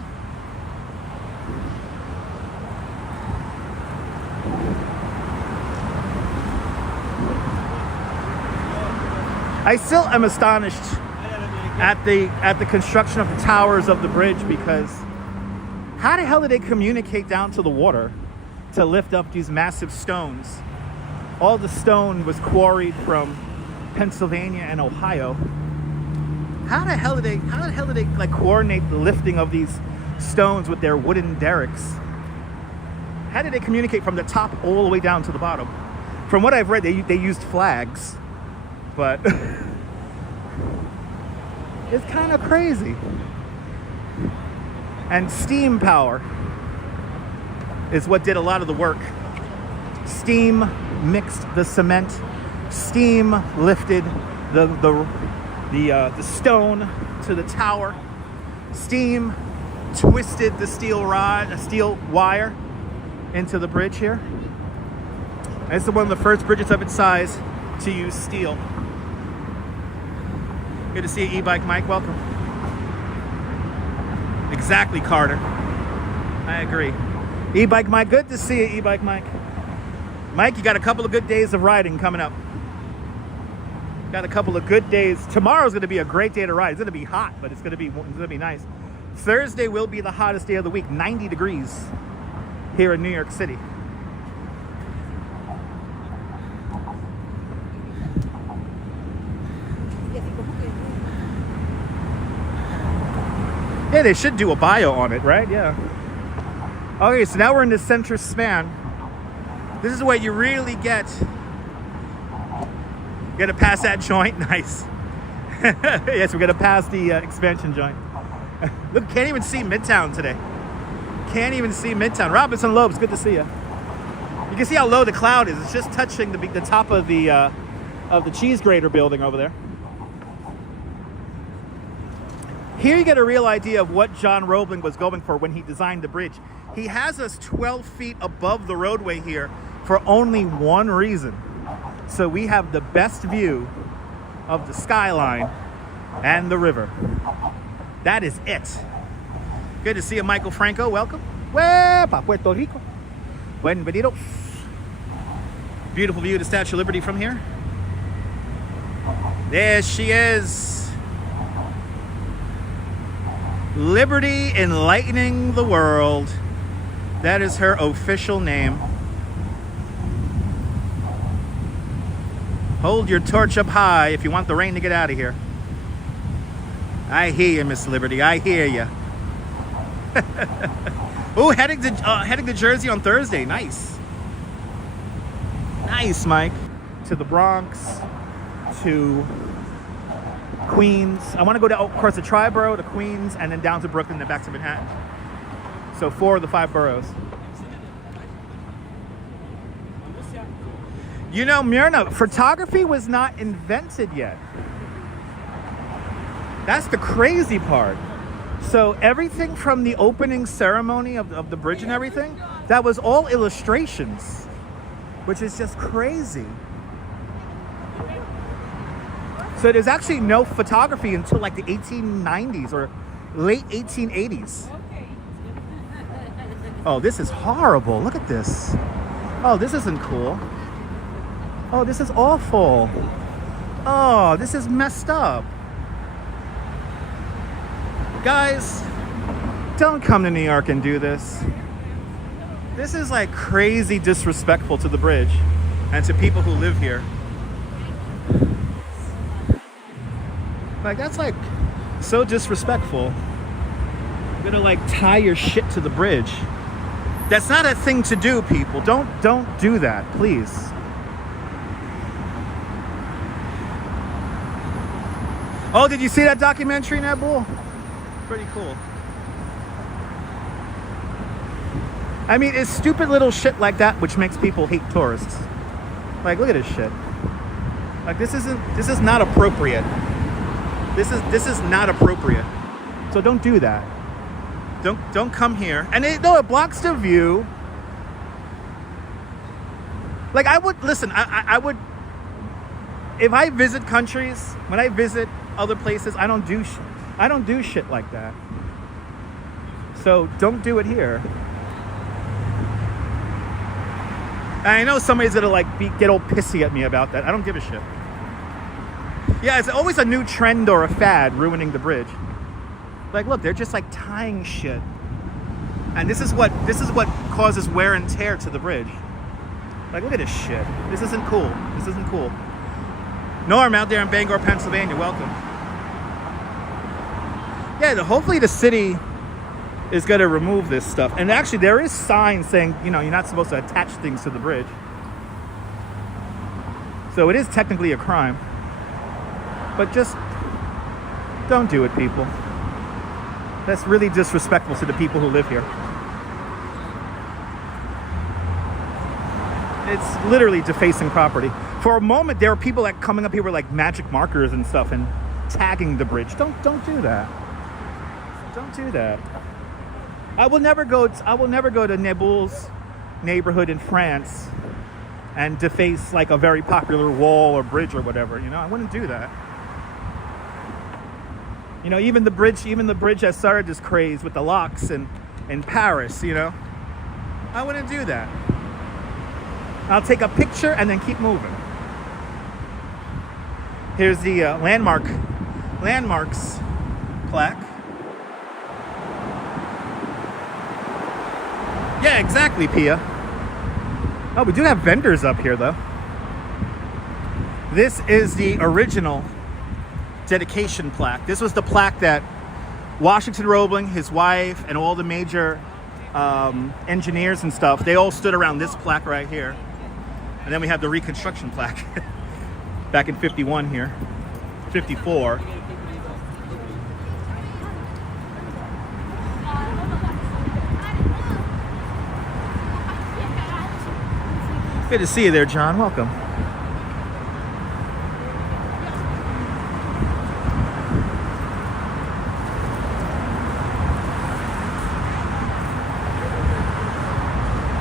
I still am astonished at the construction of the towers of the bridge, because how the hell did they communicate down to the water to lift up these massive stones? All the stone was quarried from Pennsylvania and Ohio. How the hell did they like coordinate the lifting of these stones with their wooden derricks? How did they communicate from the top all the way down to the bottom? From what I've read, they used flags, but it's kind of crazy. And steam power is what did a lot of the work. Steam mixed the cement. Steam lifted the stone to the tower. Steam twisted the steel wire into the bridge here. And it's one of the first bridges of its size to use steel. Good to see you, E-Bike Mike. Welcome. Exactly, Carter. I agree. E-Bike Mike, good to see you, E-Bike Mike. Mike, you got a couple of good days of riding coming up. Got a couple of good days. Tomorrow's going to be a great day to ride. It's going to be hot, but it's going to be nice. Thursday will be the hottest day of the week, 90 degrees here in New York City. Yeah, they should do a bio on it, right? Yeah. Okay, so now we're in the center span. This is where you really get to pass that joint. Nice. Yes, we're gonna pass the expansion joint. Look, can't even see Midtown today. Can't even see Midtown. Robinson Lopes, good to see you. You can see how low the cloud is. It's just touching the top of the cheese grater building over there. Here you get a real idea of what John Roebling was going for when he designed the bridge. He has us 12 feet above the roadway here for only one reason. So we have the best view of the skyline and the river. That is it. Good to see you, Michael Franco. Welcome. Wepa, Puerto Rico. Bienvenido. Beautiful view of the Statue of Liberty from here. There she is. Liberty enlightening the world. That is her official name. Hold your torch up high if you want the rain to get out of here. I hear you, Miss Liberty. I hear you. Oh, heading to Jersey on Thursday. Nice. Nice, Mike. To the Bronx, to Queens. I want to go to, of course, to Triborough, to Queens, and then down to Brooklyn, and back to Manhattan. So 4 of the 5 boroughs. You know, Myrna, photography was not invented yet. That's the crazy part. So everything from the opening ceremony of the bridge and everything, that was all illustrations, which is just crazy. So there's actually no photography until like the 1890s or late 1880s. Oh, this is horrible. Look at this. Oh, this isn't cool. Oh, this is awful. Oh, this is messed up. Guys, don't come to New York and do this. This is like crazy disrespectful to the bridge and to people who live here. Like, that's like so disrespectful. You're gonna like tie your shit to the bridge. That's not a thing to do, people. Don't do that, please. Oh, did you see that documentary, Nebul? Pretty cool. I mean, it's stupid little shit like that which makes people hate tourists. Like, look at this shit. Like, this is not appropriate. This is not appropriate. So don't do that. Don't come here. And it blocks the view. Like, I would listen. I would, if I visit countries, when I visit other places, I don't do shit like that. So don't do it here. And I know somebody's gonna like get all pissy at me about that. I don't give a shit. Yeah, it's always a new trend or a fad ruining the bridge. Like, look, they're just like tying shit. And this is what causes wear and tear to the bridge. Like, look at this shit. This isn't cool. This isn't cool. Norm out there in Bangor, Pennsylvania, welcome. Yeah, hopefully the city is going to remove this stuff. And actually, there is signs saying, you know, you're not supposed to attach things to the bridge. So it is technically a crime. But just don't do it, people. That's really disrespectful to the people who live here. It's literally defacing property. For a moment, there were people like coming up here with like magic markers and stuff and tagging the bridge. Don't do that. Don't do that. I will never go to Nebul's neighborhood in France and deface like a very popular wall or bridge or whatever. You know, I wouldn't do that. You know, even the bridge that started this craze with the locks in Paris, you know, I wouldn't do that. I'll take a picture and then keep moving. Here's the landmarks plaque. Yeah, exactly, Pia. Oh, we do have vendors up here, though. This is the original dedication plaque. This was the plaque that Washington Roebling, his wife, and all the major engineers and stuff, they all stood around this plaque right here. And then we have the reconstruction plaque back in 51 here, 54. Good to see you there, John. Welcome.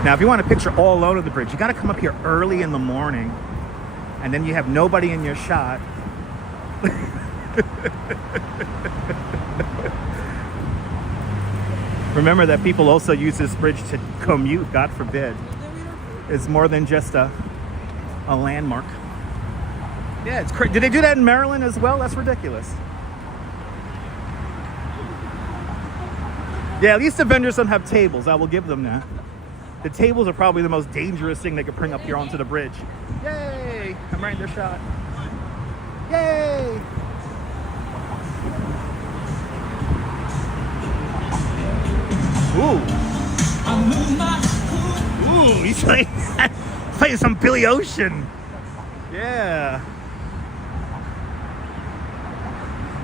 Now, if you want a picture all alone of the bridge, you got to come up here early in the morning, and then you have nobody in your shot. Remember that people also use this bridge to commute, God forbid. It's more than just a landmark. Yeah, it's crazy. Did they do that in Maryland as well? That's ridiculous. Yeah, at least the vendors don't have tables. I will give them that. The tables are probably the most dangerous thing they could bring up here onto the bridge. Yay! I'm right in their shot. Yay! Ooh. Ooh, he's playing some Billy Ocean. Yeah.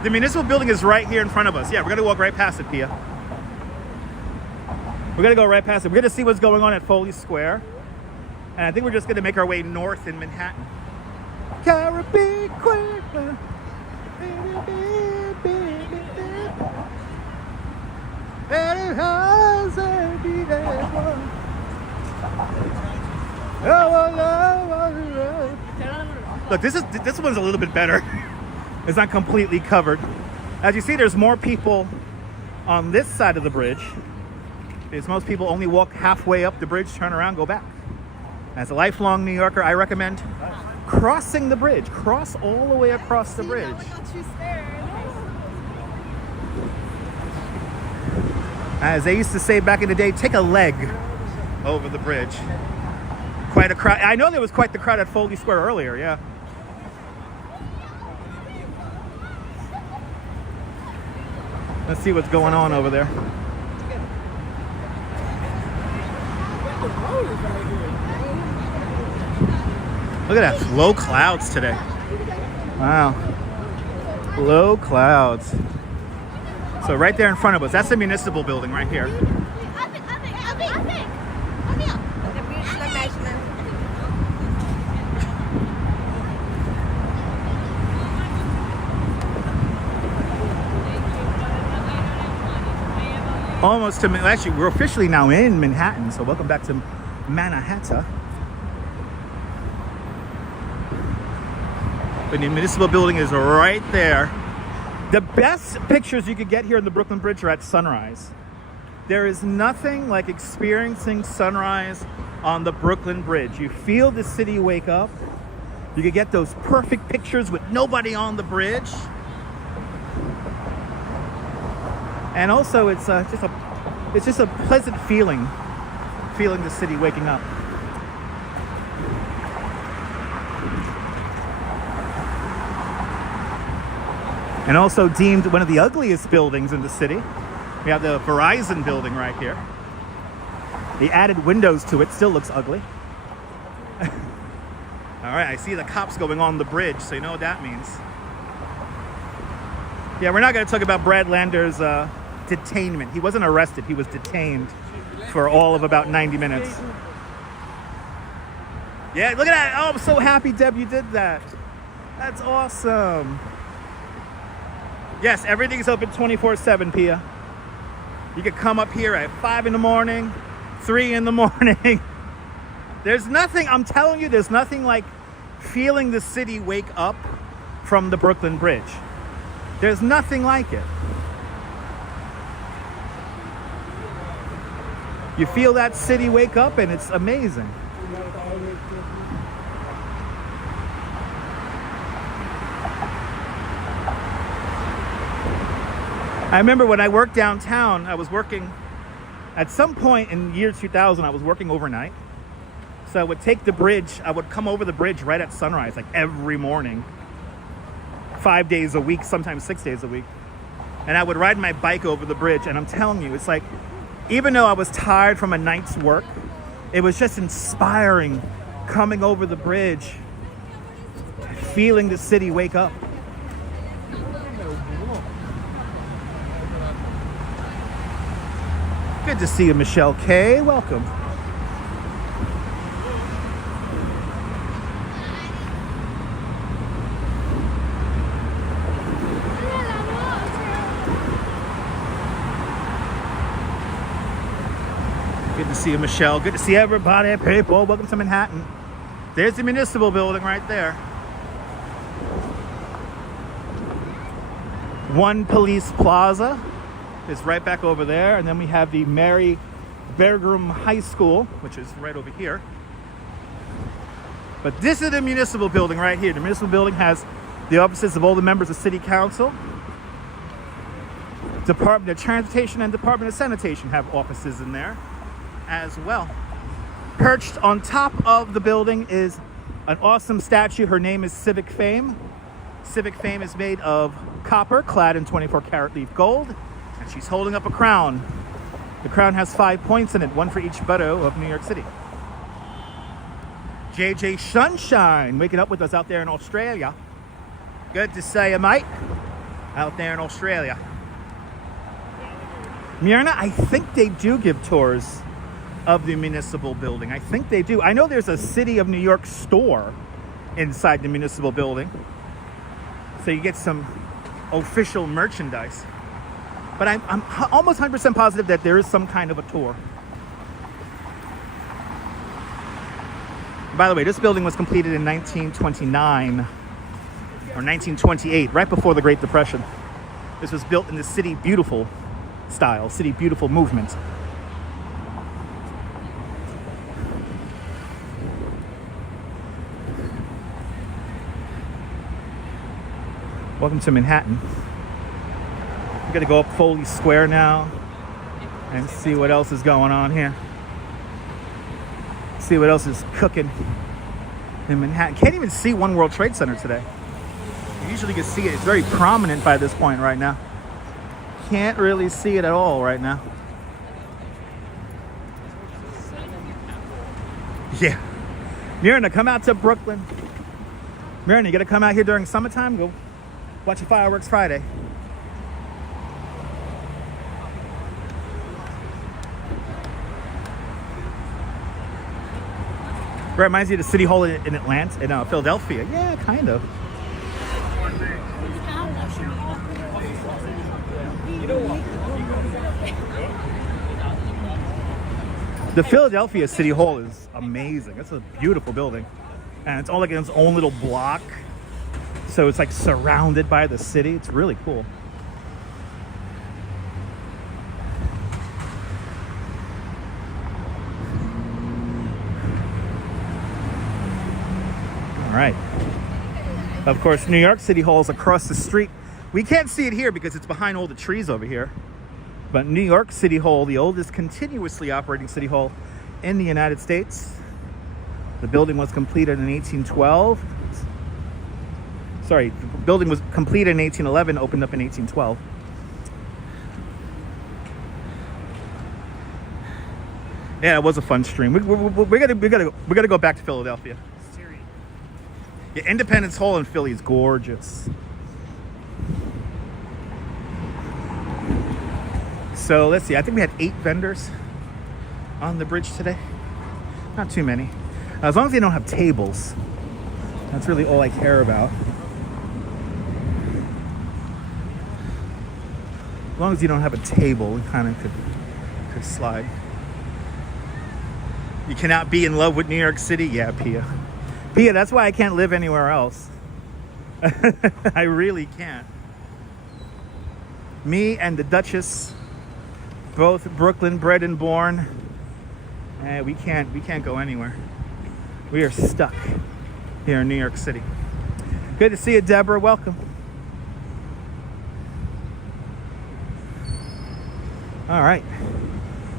The municipal building is right here in front of us. Yeah, we're gonna walk right past it, Pia. We're gonna go right past it. We're gonna see what's going on at Foley Square. And I think we're just gonna make our way north in Manhattan. Caribbean Queen. Look, this one's a little bit better. It's not completely covered. As you see, there's more people on this side of the bridge. Because most people only walk halfway up the bridge, turn around, go back. As a lifelong New Yorker, I recommend crossing the bridge. Cross all the way across the bridge. As they used to say back in the day, take a leg over the bridge. Quite a crowd. I know there was quite the crowd at Foley Square earlier, yeah. Let's see what's going on over there. Look at that, low clouds today. Wow, low clouds. So right there in front of us, that's the municipal building right here. Almost to, actually, we're officially now in Manhattan, so welcome back to Manhattan. The municipal building is right there. The best pictures you could get here in the Brooklyn Bridge are at sunrise. There is nothing like experiencing sunrise on the Brooklyn Bridge. You feel the city wake up. You could get those perfect pictures with nobody on the bridge. And also, it's just a pleasant feeling the city waking up. And also deemed one of the ugliest buildings in the city. We have the Verizon building right here. The added windows to it still looks ugly. All right, I see the cops going on the bridge, so you know what that means. Yeah, we're not going to talk about Brad Lander's detainment. He wasn't arrested, he was detained for all of about 90 minutes. Yeah, look at that. Oh, I'm so happy, Deb, you did that. That's awesome. Yes, everything's open 24/7, Pia. You could come up here at 5 in the morning, 3 in the morning. There's nothing, I'm telling you, there's nothing like feeling the city wake up from the Brooklyn Bridge. There's nothing like it. You feel that city wake up and it's amazing. I remember when I worked downtown, I was working, at some point in year 2000, I was working overnight. So I would take the bridge, I would come over the bridge right at sunrise, like every morning. 5 days a week, sometimes 6 days a week. And I would ride my bike over the bridge, and I'm telling you, it's like, even though I was tired from a night's work, it was just inspiring coming over the bridge, feeling the city wake up. Good to see you, Michelle K. Welcome. Good to see you, Michelle. Good to see everybody, people. Welcome to Manhattan. There's the municipal building right there. One Police Plaza is right back over there, and then we have the Mary Bergrum High School, which is right over here. But this is the municipal building right here. The municipal building has the offices of all the members of City Council. Department of Transportation and Department of Sanitation have offices in there as well. Perched on top of the building is an awesome statue. Her name is Civic Fame. Civic Fame is made of copper, clad in 24-karat leaf gold, and she's holding up a crown. The crown has 5 points in it, one for each borough of New York City. JJ Sunshine waking up with us out there in Australia. Good to see you, mate, out there in Australia. Myrna, I think they do give tours of the municipal building. I think they do. I know there's a City of New York store inside the municipal building, so you get some official merchandise. But I'm almost 100% positive that there is some kind of a tour. By the way, this building was completed in 1929 or 1928, right before the Great Depression. This was built in the City Beautiful style, City Beautiful movement. Welcome to Manhattan. We're gonna go up Foley Square now and see what else is going on here. See what else is cooking in Manhattan. Can't even see One World Trade Center today. You usually can see it. It's very prominent by this point right now. Can't really see it at all right now. Yeah. Myrna, come out to Brooklyn. Myrna, you gotta come out here during summertime? Go watch a Fireworks Friday. Reminds you of the City Hall in Atlanta, in Philadelphia. Yeah, kind of. The Philadelphia City Hall is amazing. It's a beautiful building. And it's all like in its own little block. So it's like surrounded by the city. It's really cool. All right. Of course, New York City Hall is across the street. We can't see it here because it's behind all the trees over here. But New York City Hall, the oldest continuously operating city hall in the United States. The building was completed in 1812. Sorry, the building was completed in 1811, opened up in 1812. Yeah, it was a fun stream. We gotta go back to Philadelphia. Yeah, Independence Hall in Philly is gorgeous. So let's see. I think we had 8 vendors on the bridge today. Not too many. As long as they don't have tables, that's really all I care about. As long as you don't have a table, we kind of could slide. You cannot be in love with New York City? Yeah, Pia. Pia, that's why I can't live anywhere else. I really can't. Me and the Duchess, both Brooklyn bred and born. We can't go anywhere. We are stuck here in New York City. Good to see you, Deborah. Welcome. All right.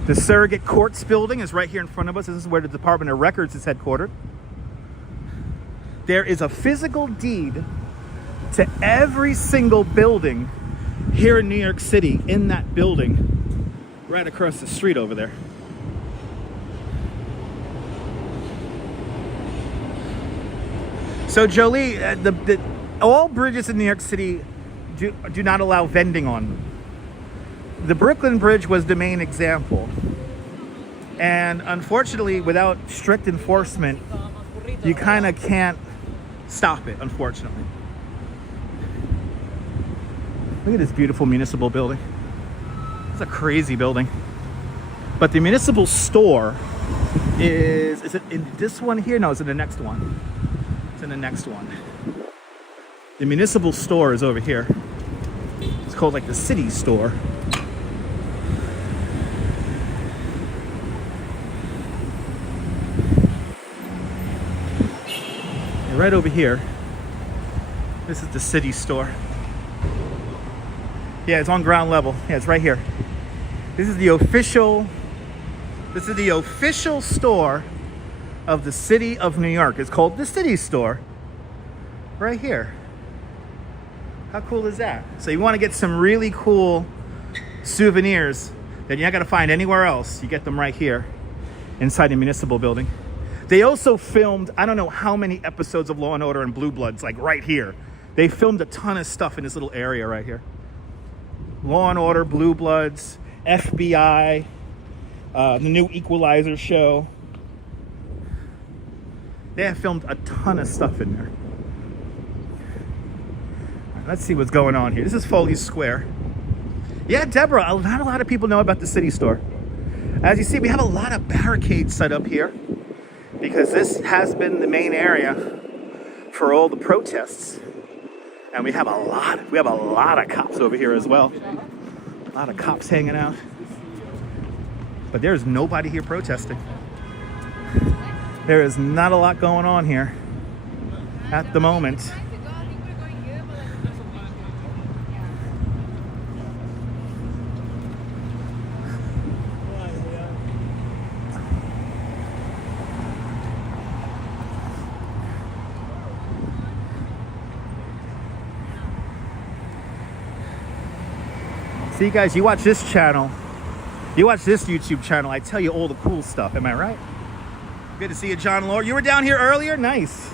The Surrogate Courts building is right here in front of us. This is where the Department of Records is headquartered. There is a physical deed to every single building here in New York City in that building right across the street over there. So Jolie, all bridges in New York City do not allow vending on them. The Brooklyn Bridge was the main example. And unfortunately, without strict enforcement, you kind of can't stop it, unfortunately. Look at this beautiful municipal building. It's a crazy building. But the municipal store is it in this one here? No, it's in the next one. It's in the next one. The municipal store is over here. It's called like the city store. And right over here, this is the city store. Yeah, it's on ground level. Yeah, it's right here. This is the official store of the city of New York. It's called the city store. Right here. How cool is that? So you want to get some really cool souvenirs that you're not going to find anywhere else. You get them right here inside the municipal building. They also filmed, I don't know how many episodes of Law & Order and Blue Bloods, like right here. They filmed a ton of stuff in this little area right here. Law & Order, Blue Bloods, FBI, the new Equalizer show. They have filmed a ton of stuff in there. All right, let's see what's going on here. This is Foley Square. Yeah, Deborah, not a lot of people know about the city store. As you see, we have a lot of barricades set up here because this has been the main area for all the protests. And we have a lot of cops over here as well. A lot of cops hanging out. But there's nobody here protesting. There is not a lot going on here at the moment. See, guys, you watch this channel, you watch this YouTube channel, I tell you all the cool stuff. Am I right? Good to see you, John Lord. You were down here earlier? Nice.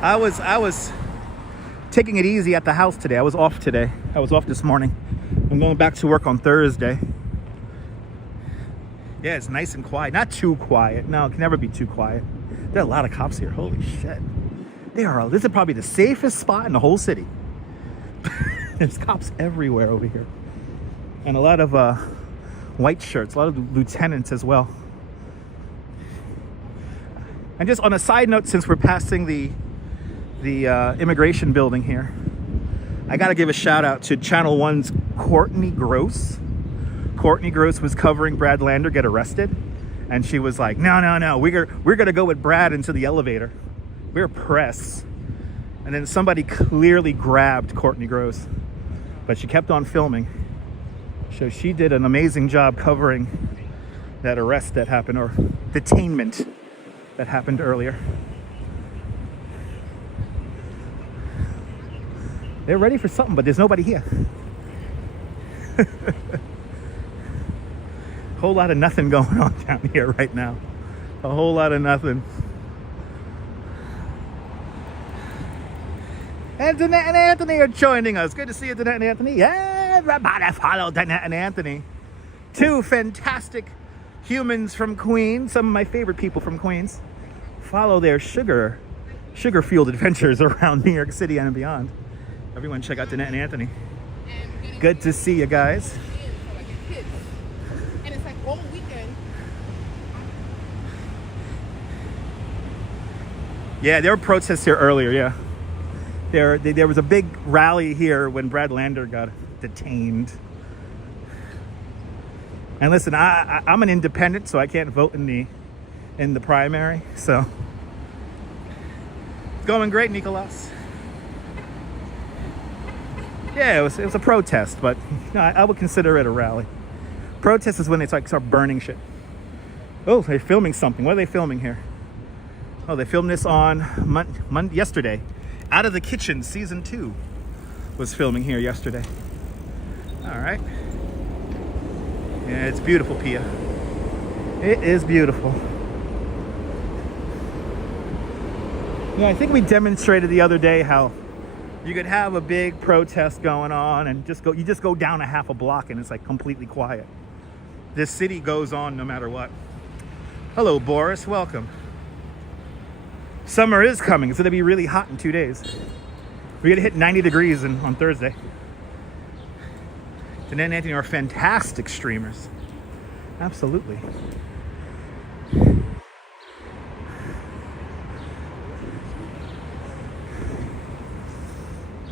I was taking it easy at the house today. I was off today. I was off this morning. I'm going back to work on Thursday. Yeah, it's nice and quiet. Not too quiet. No, it can never be too quiet. There are a lot of cops here. Holy shit. This is probably the safest spot in the whole city. There's cops everywhere over here. And a lot of white shirts, a lot of lieutenants as well. And just on a side note, since we're passing the immigration building here, I gotta give a shout out to Channel 1's Courtney Gross. Courtney Gross was covering Brad Lander get arrested. And she was like, no, we're gonna go with Brad into the elevator. We're press. And then somebody clearly grabbed Courtney Gross, but she kept on filming. So she did an amazing job covering that arrest that happened, or detainment that happened earlier. They're ready for something, but there's nobody here. Whole lot of nothing going on down here right now. A whole lot of nothing. And Danette and Anthony are joining us. Good to see you, Danette and Anthony. Yeah, everybody follow Danette and Anthony. Two fantastic humans from Queens. Some of my favorite people from Queens. Follow their sugar-fueled adventures around New York City and beyond. Everyone check out Danette and Anthony. Good to see you guys. And it's like all weekend. Yeah, there were protests here earlier, yeah. There was a big rally here when Brad Lander got detained. And listen, I'm an independent, so I can't vote in the in the primary. So it's going great, Nicolas. Yeah, it was a protest, but I would consider it a rally. Protest is when they start burning shit. Oh, they're filming something. What are they filming here? Oh, they filmed this on yesterday. Out of the Kitchen season 2 was filming here yesterday. All right. Yeah, it's beautiful, Pia. It is beautiful. Yeah, I think we demonstrated the other day how you could have a big protest going on and you just go down a half a block and it's like completely quiet. This city goes on no matter what. Hello, Boris. Welcome. Summer is coming. It's going to be really hot in 2 days. We're going to hit 90 degrees on Thursday. Jeanette and Anthony are fantastic streamers. Absolutely.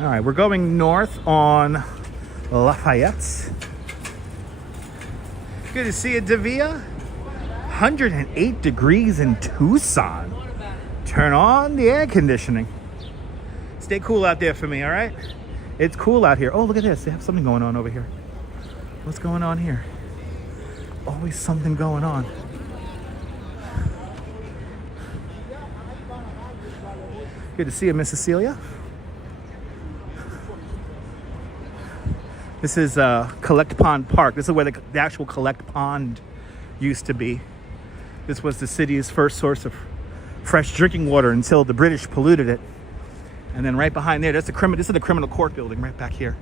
All right, we're going north on Lafayette. Good to see you, Davia. 108 degrees in Tucson. Turn on the air conditioning. Stay cool out there for me, all right? It's cool out here. Oh, look at this. They have something going on over here. What's going on here? Always something going on. Good to see you, Miss Cecilia. This is Collect Pond Park. This is where the actual Collect Pond used to be. This was the city's first source of fresh drinking water until the British polluted it. And then right behind there, this is the criminal court building right back here.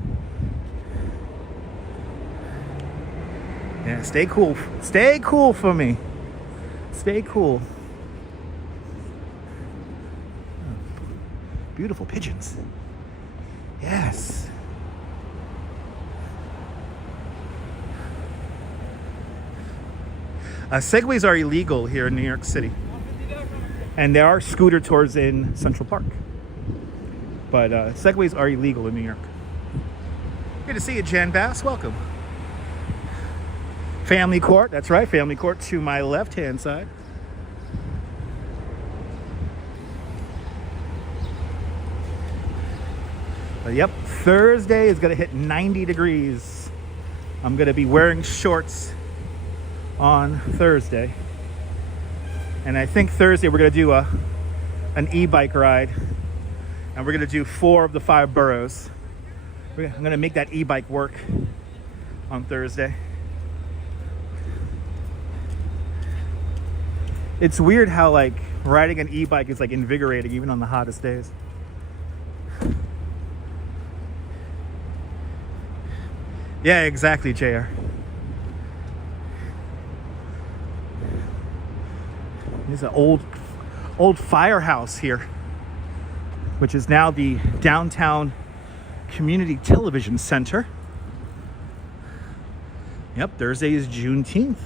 Yeah, stay cool. Stay cool for me. Stay cool. Oh, beautiful pigeons. Yes. Segways are illegal here in New York City. And there are scooter tours in Central Park. But Segways are illegal in New York. Good to see you, Jan Bass. Welcome. Family Court. That's right. Family Court to my left-hand side. But yep, Thursday is going to hit 90 degrees. I'm going to be wearing shorts on Thursday. And I think Thursday we're going to do an e-bike ride. And we're going to do 4 of the 5 boroughs. I'm going to make that e-bike work on Thursday. It's weird how like riding an e-bike is like invigorating even on the hottest days. Yeah, exactly, JR. There's an old firehouse here, which is now the Downtown Community Television Center. Yep, Thursday is Juneteenth.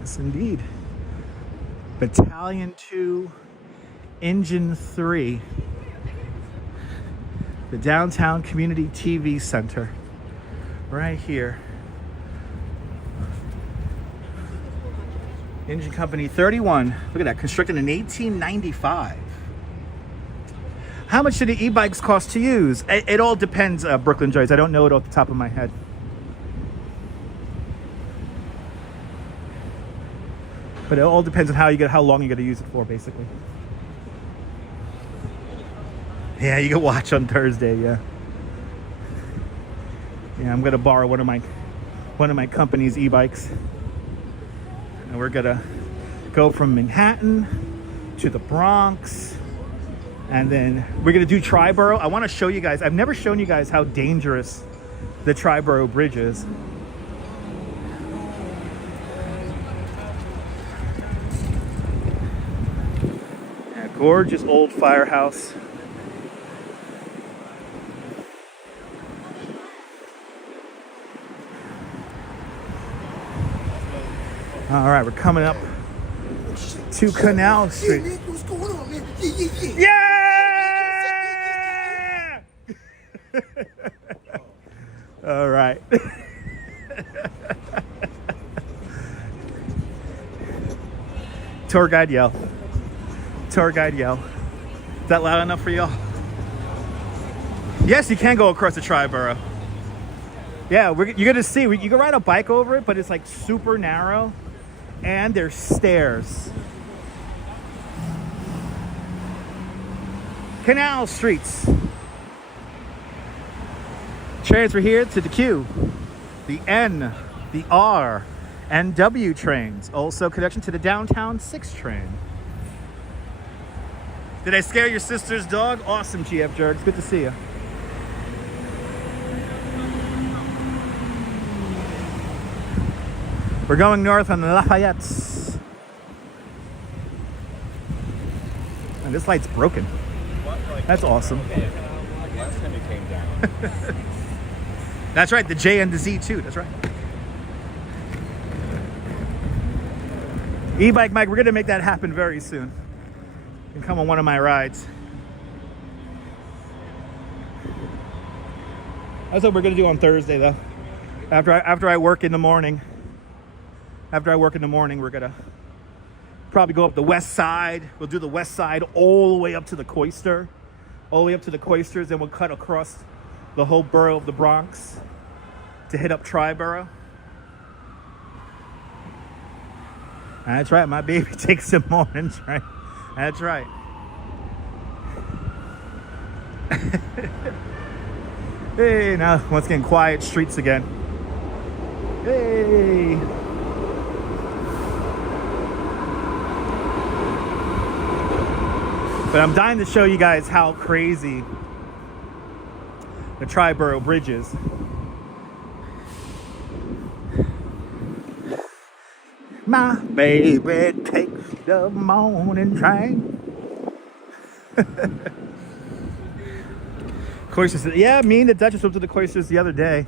Yes, indeed. Battalion 2, Engine 3. The Downtown Community TV Center. Right here. Engine Company 31. Look at that, constructed in 1895. How much do the e-bikes cost to use? It all depends, Brooklyn Joyce. I don't know it off the top of my head. But it all depends on how long you're gonna use it for, basically. Yeah, you can watch on Thursday, yeah. Yeah, I'm gonna borrow one of my company's e-bikes. And we're gonna go from Manhattan to the Bronx. And then we're gonna do Triborough. I wanna show you guys, I've never shown you guys how dangerous the Triborough Bridge is. Yeah, gorgeous old firehouse. All right, we're coming up to Canal Street. Yeah, man, what's going on, man? Yeah! All right. Tour guide yell. Tour guide yell. Is that loud enough for y'all? Yes, you can go across the Triborough. Yeah, you're gonna see. You can ride a bike over it, but it's like super narrow, and there's stairs. Canal streets. Transfer here to the Q, the N, the R, and W trains. Also connection to the downtown 6 train. Did I scare your sister's dog? Awesome, GF Jerks. Good to see you. We're going north on Lafayette. And this light's broken. That's awesome. Last time it came down. That's right, the J and the Z too, that's right. E-Bike Mike, we're gonna make that happen very soon. You can come on one of my rides. That's what we're gonna do on Thursday though. After I work in the morning. After I work in the morning, we're gonna probably go up the west side. We'll do the west side all the way up to the Cloister. All the way up to the Cloisters, and we'll cut across the whole borough of the Bronx to hit up Triborough. That's right, my baby takes some mornings, right? That's right. Hey, now once again, quiet streets again. Hey. But I'm dying to show you guys how crazy the Triborough Bridge is. My baby takes the morning train. Cloisters, yeah, me and the Duchess went to the Cloisters the other day.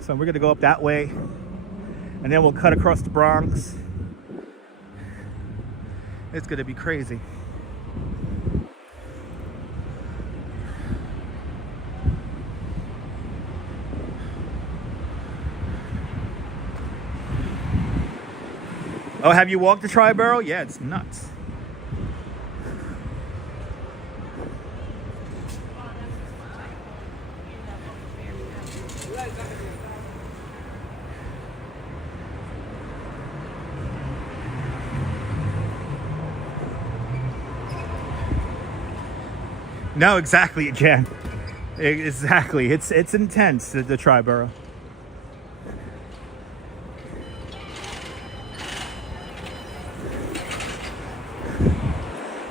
So we're gonna go up that way. And then we'll cut across the Bronx. It's gonna be crazy. Oh, have you walked the Triborough? Yeah, it's nuts. No, exactly, again. Exactly. It's intense, the Triborough.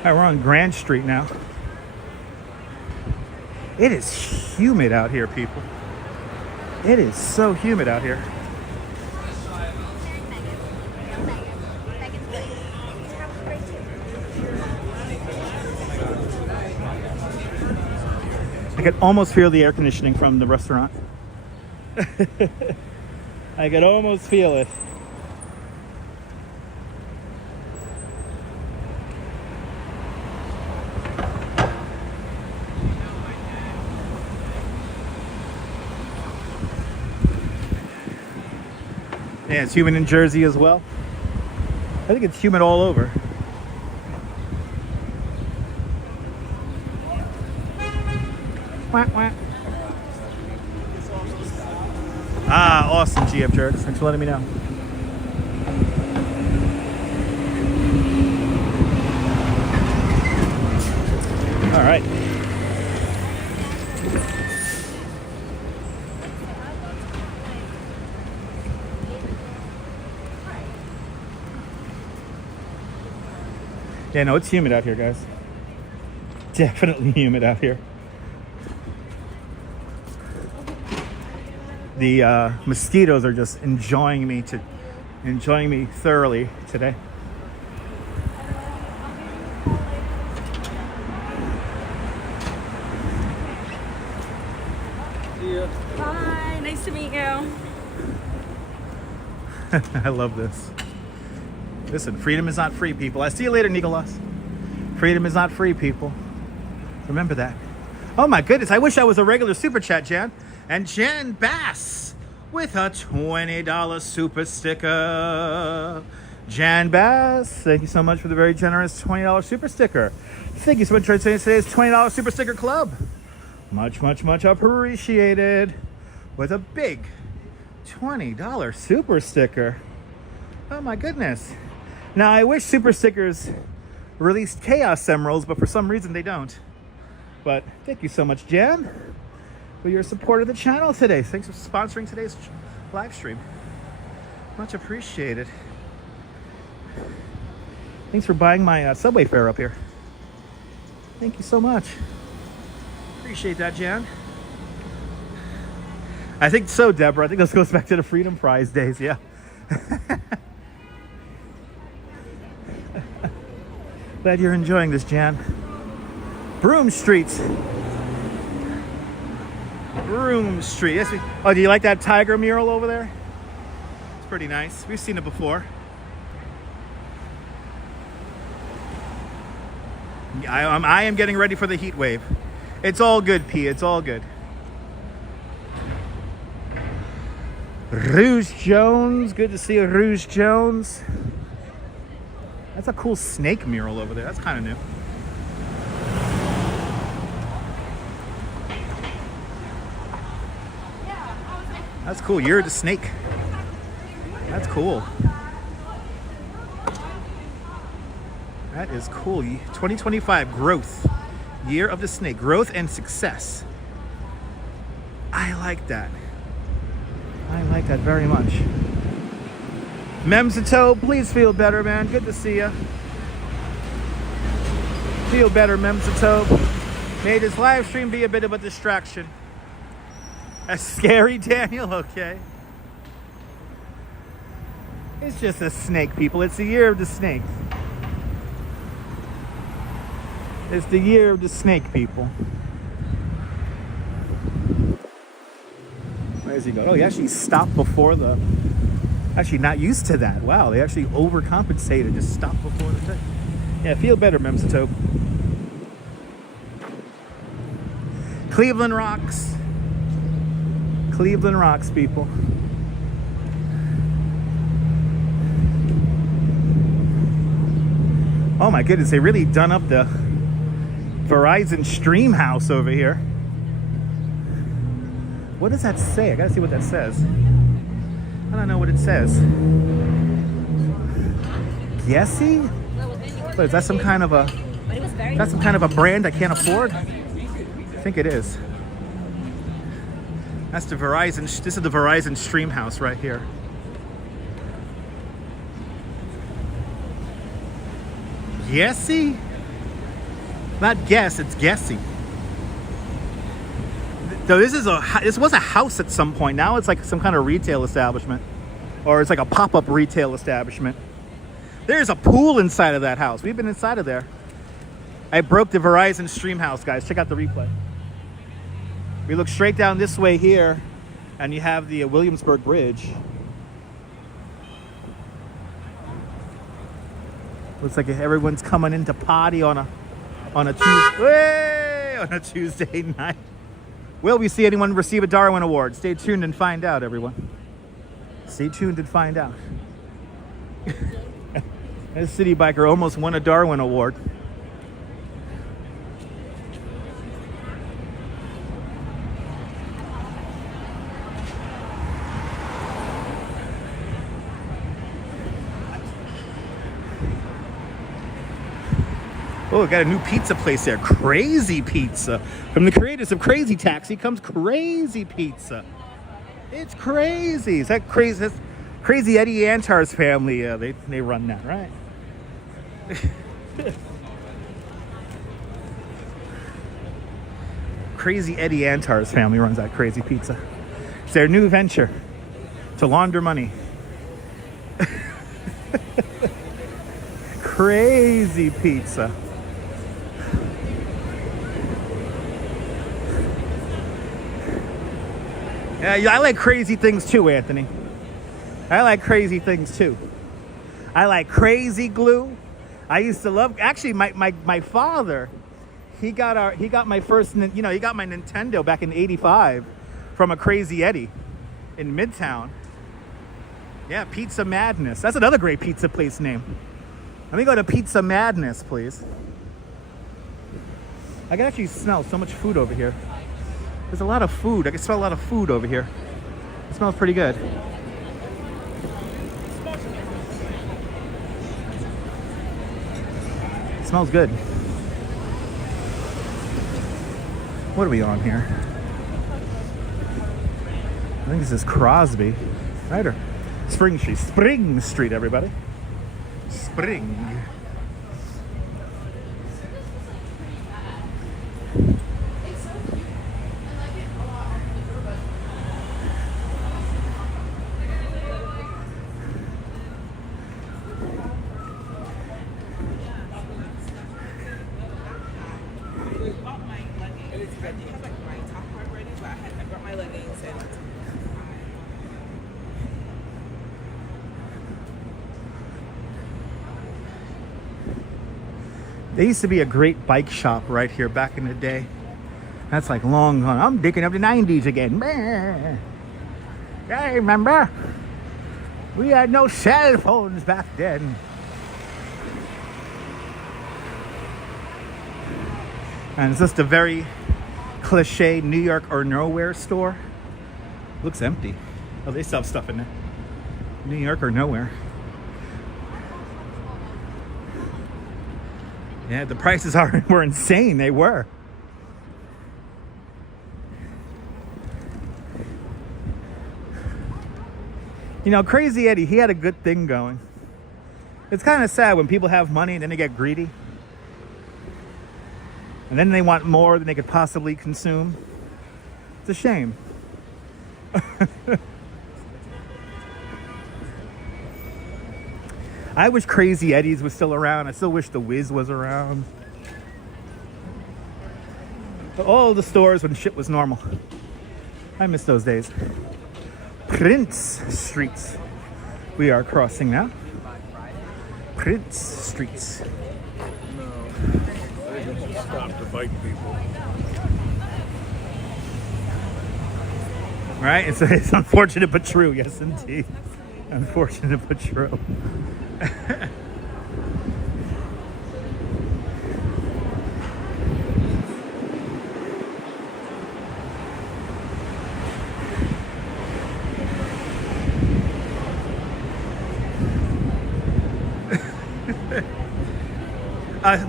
We're on Grand Street now. It is humid out here, people. It is so humid out here. I could almost feel the air conditioning from the restaurant. I could almost feel it. Yeah, it's humid in Jersey as well. I think it's humid all over. Wah, wah. Ah, awesome, GF Jerks. Thanks for letting me know. All right. Yeah, no, it's humid out here, guys. Definitely humid out here. The mosquitoes are just enjoying me thoroughly today. Hi, nice to meet you. I love this. Listen, freedom is not free, people. I see you later, Nicholas. Freedom is not free, people. Remember that. Oh my goodness, I wish I was a regular super chat, Jan. And Jan Bass with a $20 super sticker. Jan Bass, thank you so much for the very generous $20 super sticker. Thank you so much for today's $20 super sticker club. Much, much, much appreciated. With a big $20 super sticker. Oh my goodness. Now I wish super stickers released chaos emeralds, but for some reason they don't. But thank you so much, Jan, for your support of the channel today. Thanks for sponsoring today's live stream. Much appreciated. Thanks for buying my subway fare up here. Thank you so much. Appreciate that, Jan. I think so, Deborah. I think this goes back to the Freedom Prize days, yeah. Glad you're enjoying this, Jan. Broome Street. Broome Street. Yes, oh, do you like that tiger mural over there? It's pretty nice. We've seen it before. I am getting ready for the heat wave. It's all good, P. It's all good. Rouge Jones. Good to see you, Rouge Jones. That's a cool snake mural over there. That's kind of new. That's cool. You're the snake. That's cool. That is cool. 2025 growth. Year of the snake. Growth and success. I like that. I like that very much. Memsito, please feel better, man. Good to see you. Feel better, Memsito. May this live stream be a bit of a distraction. That's scary, Daniel? Okay. It's just a snake, people. It's the year of the snake. It's the year of the snake, people. Where's he go? Oh, he actually stopped before the... Actually, not used to that. Wow, they actually overcompensated. Just stopped before the thing. Yeah, feel better, Memsito. Cleveland rocks. Cleveland rocks, people. Oh my goodness, they really done up the Verizon Stream house over here. What does that say? I gotta see what that says. I don't know what it says. Guessy? What, is that some kind of a... That's some kind of a brand I can't afford? I think it is. That's the Verizon... This is the Verizon Stream house right here. Guessy? Not guess, it's guessy. So this was a house at some point. Now it's like some kind of retail establishment. Or it's like a pop-up retail establishment. There's a pool inside of that house. We've been inside of there. I broke the Verizon Stream house, guys. Check out the replay. We look straight down this way here, and you have the Williamsburg Bridge. Looks like everyone's coming in to party on a Tuesday night. Will we see anyone receive a Darwin Award? Stay tuned and find out, everyone. Stay tuned and find out. This city biker almost won a Darwin Award. Oh, we got a new pizza place there. Crazy Pizza. From the creators of Crazy Taxi comes Crazy Pizza. It's crazy. Is that crazy? That's Crazy Eddie Antar's family. They run that, right? Crazy Eddie Antar's family runs that Crazy Pizza. It's their new venture to launder money. Crazy Pizza. Yeah, I like crazy things too, Anthony. I like crazy things too. I like crazy glue. I used to love, actually my father, he got my first, he got my Nintendo back in '85 from a Crazy Eddie in Midtown. Yeah, Pizza Madness. That's another great pizza place name. Let me go to Pizza Madness, please. I can actually smell so much food over here. There's a lot of food. I can smell a lot of food over here. It smells pretty good. It smells good. What are we on here? I think this is Crosby, right? Or Spring Street. Spring Street, everybody. Spring. There used to be a great bike shop right here back in the day. That's like long gone. I'm digging up the 90s again. I remember. We had no cell phones back then. And it's just a very cliche New York or nowhere store. Looks empty. Oh, they still have stuff in there. New York or nowhere. Yeah, the prices were insane. They were. You know, Crazy Eddie, he had a good thing going. It's kind of sad when people have money and then they get greedy. And then they want more than they could possibly consume. It's a shame. I wish Crazy Eddie's was still around. I still wish the Wiz was around. All the stores when shit was normal. I miss those days. Prince Streets. We are crossing now. Prince Streets. They just stop to bite people. Right? It's unfortunate but true. Yes, indeed. Unfortunate but true.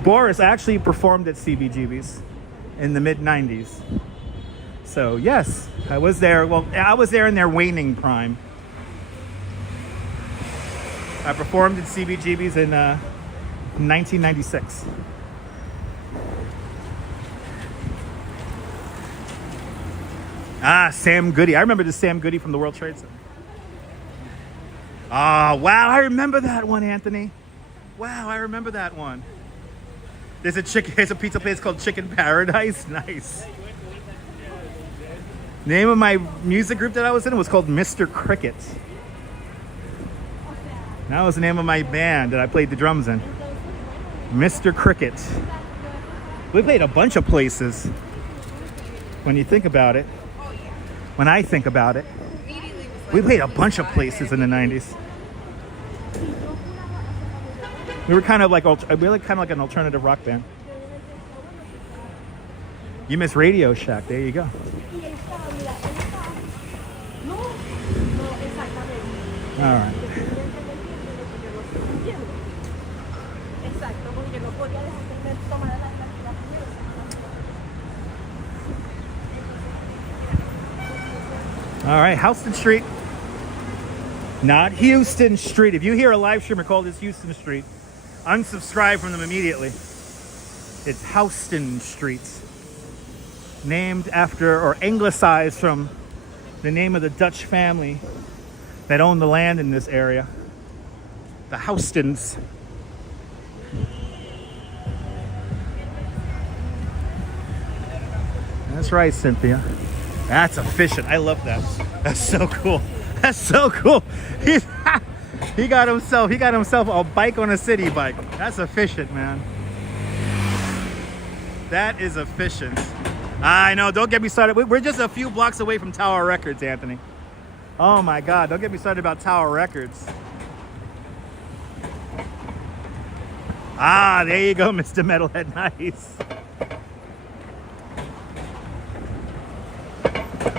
Boris actually performed at CBGB's in the mid-90s. So yes, I was there. Well, I was there in their waning prime. I performed at CBGB's in 1996. Ah, Sam Goody. I remember the Sam Goody from the World Trade Center. Ah, wow, I remember that one, Anthony. Wow, I remember that one. There's a pizza place called Chicken Paradise. Nice. The name of my music group that I was in was called Mr. Cricket. That was the name of my band that I played the drums in. Mr. Cricket. We played a bunch of places. When you think about it. When I think about it. We played a bunch of places in the 90s. We were kind of like an alternative rock band. You miss Radio Shack. There you go. All right. All right, Houston Street. Not Houston Street. If you hear a live streamer call this Houston Street, unsubscribe from them immediately. It's Houston Street. Named after or anglicized from the name of the Dutch family that owned the land in this area. The Houstons. That's right, Cynthia. That's efficient. I love that. That's so cool. That's so cool. He got himself a bike on a city bike. That's efficient, man. That is efficient. I know, don't get me started. We're just a few blocks away from Tower Records, Anthony. Oh my God, don't get me started about Tower Records. Ah, there you go, Mr. Metalhead. Nice.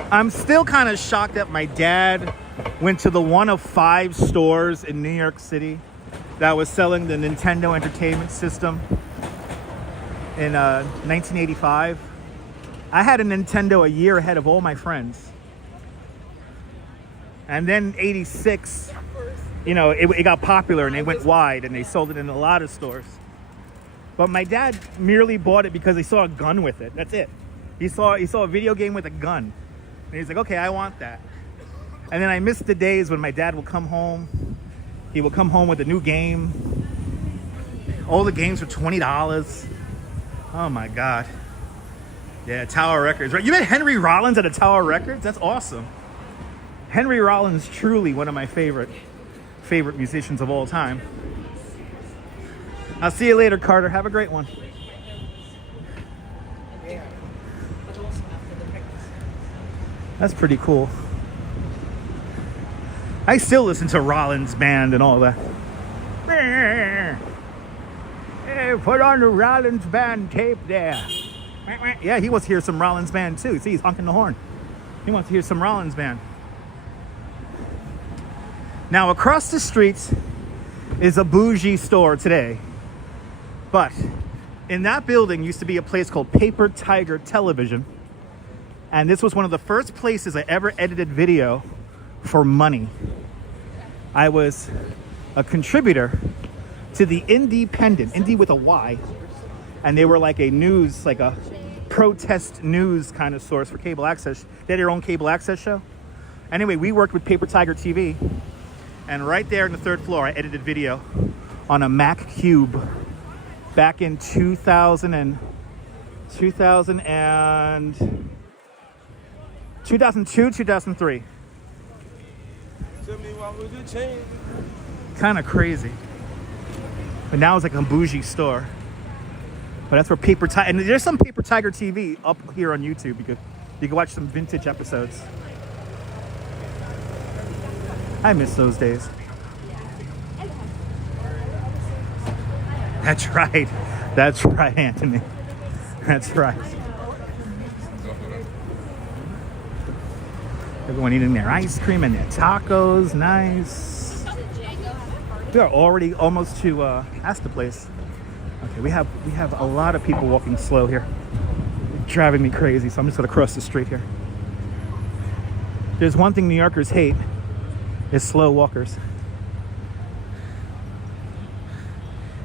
I'm still kind of shocked that my dad went to the one of 5 stores in New York City that was selling the Nintendo Entertainment System in 1985. I had a Nintendo a year ahead of all my friends. And then 86, you know, it got popular and they went wide and they sold it in a lot of stores. But my dad merely bought it because he saw a gun with it. That's it. He saw a video game with a gun. And he's like, okay, I want that. And then I missed the days when my dad would come home. He would come home with a new game. All the games were $20. Oh my God. Yeah, Tower Records, right? You met Henry Rollins at a Tower Records? That's awesome. Henry Rollins, truly one of my favorite musicians of all time. I'll see you later, Carter. Have a great one. That's pretty cool. I still listen to Rollins Band and all that. Hey, put on the Rollins Band tape there. Yeah, he wants to hear some Rollins Band too. See, he's honking the horn. He wants to hear some Rollins Band. Now, across the street is a bougie store today. But in that building used to be a place called Paper Tiger Television. And this was one of the first places I ever edited video for money. I was a contributor to the Independent, Indie with a Y. And they were like a news, like a protest news kind of source for cable access. They had their own cable access show. Anyway, we worked with Paper Tiger TV. And right there on the 3rd floor, I edited video on a Mac Cube back in 2002, 2003. Kind of crazy. But now it's like a bougie store. But that's where Paper Tiger, and there's some Paper Tiger TV up here on YouTube. You can watch some vintage episodes. I miss those days. That's right. That's right, Anthony. That's right. Everyone eating their ice cream and their tacos. Nice. We are already almost to Asta Place. Okay, we have a lot of people walking slow here. Driving me crazy, so I'm just gonna cross the street here. There's one thing New Yorkers hate, is slow walkers.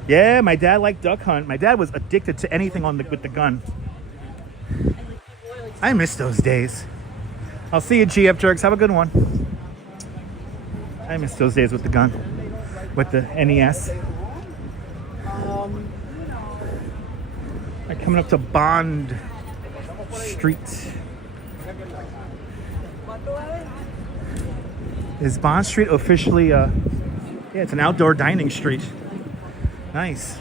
Yeah, my dad liked duck hunt. My dad was addicted to anything with the gun. I miss those days. I'll see you, GF Jerks. Have a good one. I miss those days with the gun, with the NES. I'm coming up to Bond Street. Is Bond Street officially, yeah, it's an outdoor dining street. Nice.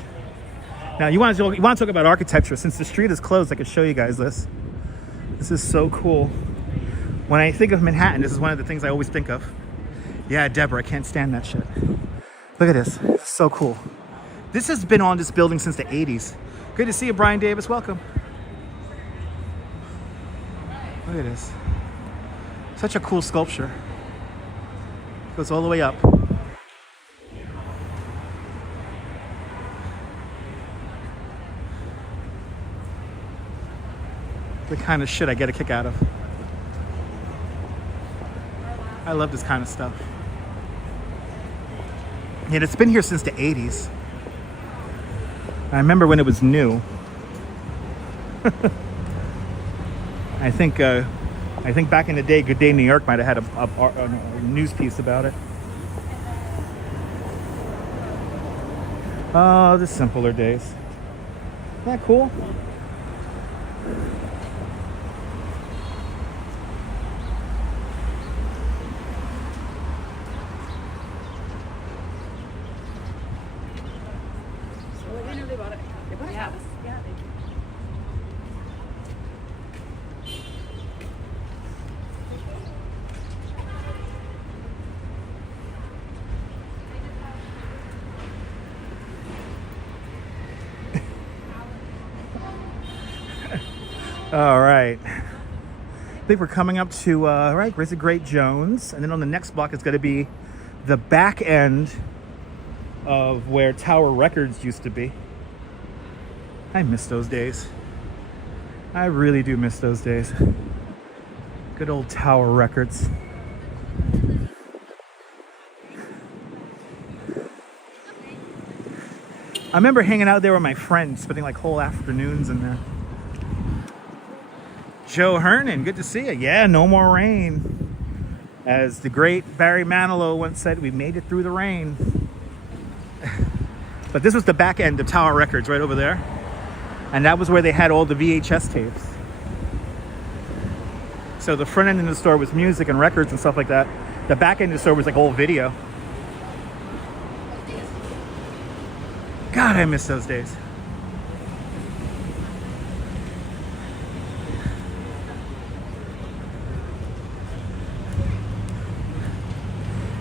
Now, you want to talk about architecture. Since the street is closed, I can show you guys this. This is so cool. When I think of Manhattan, this is one of the things I always think of. Yeah, Deborah, I can't stand that shit. Look at this. It's so cool. This has been on this building since the 80s. Good to see you, Brian Davis. Welcome. Look at this. Such a cool sculpture. Goes all the way up. The kind of shit I get a kick out of. I love this kind of stuff. And it's been here since the 80s. I remember when it was new. I think back in the day, Good Day New York might have had a news piece about it. Oh, the simpler days. Isn't that cool? All right. I think we're coming up to, right, where's the Great Jones? And then on the next block, it's going to be the back end of where Tower Records used to be. I miss those days. I really do miss those days. Good old Tower Records. I remember hanging out there with my friends, spending like whole afternoons in there. Joe Hernan, good to see you. Yeah, no more rain. As the great Barry Manilow once said, we made it through the rain. But this was the back end of Tower Records right over there. And that was where they had all the VHS tapes. So the front end of the store was music and records and stuff like that. The back end of the store was like old video. God, I miss those days.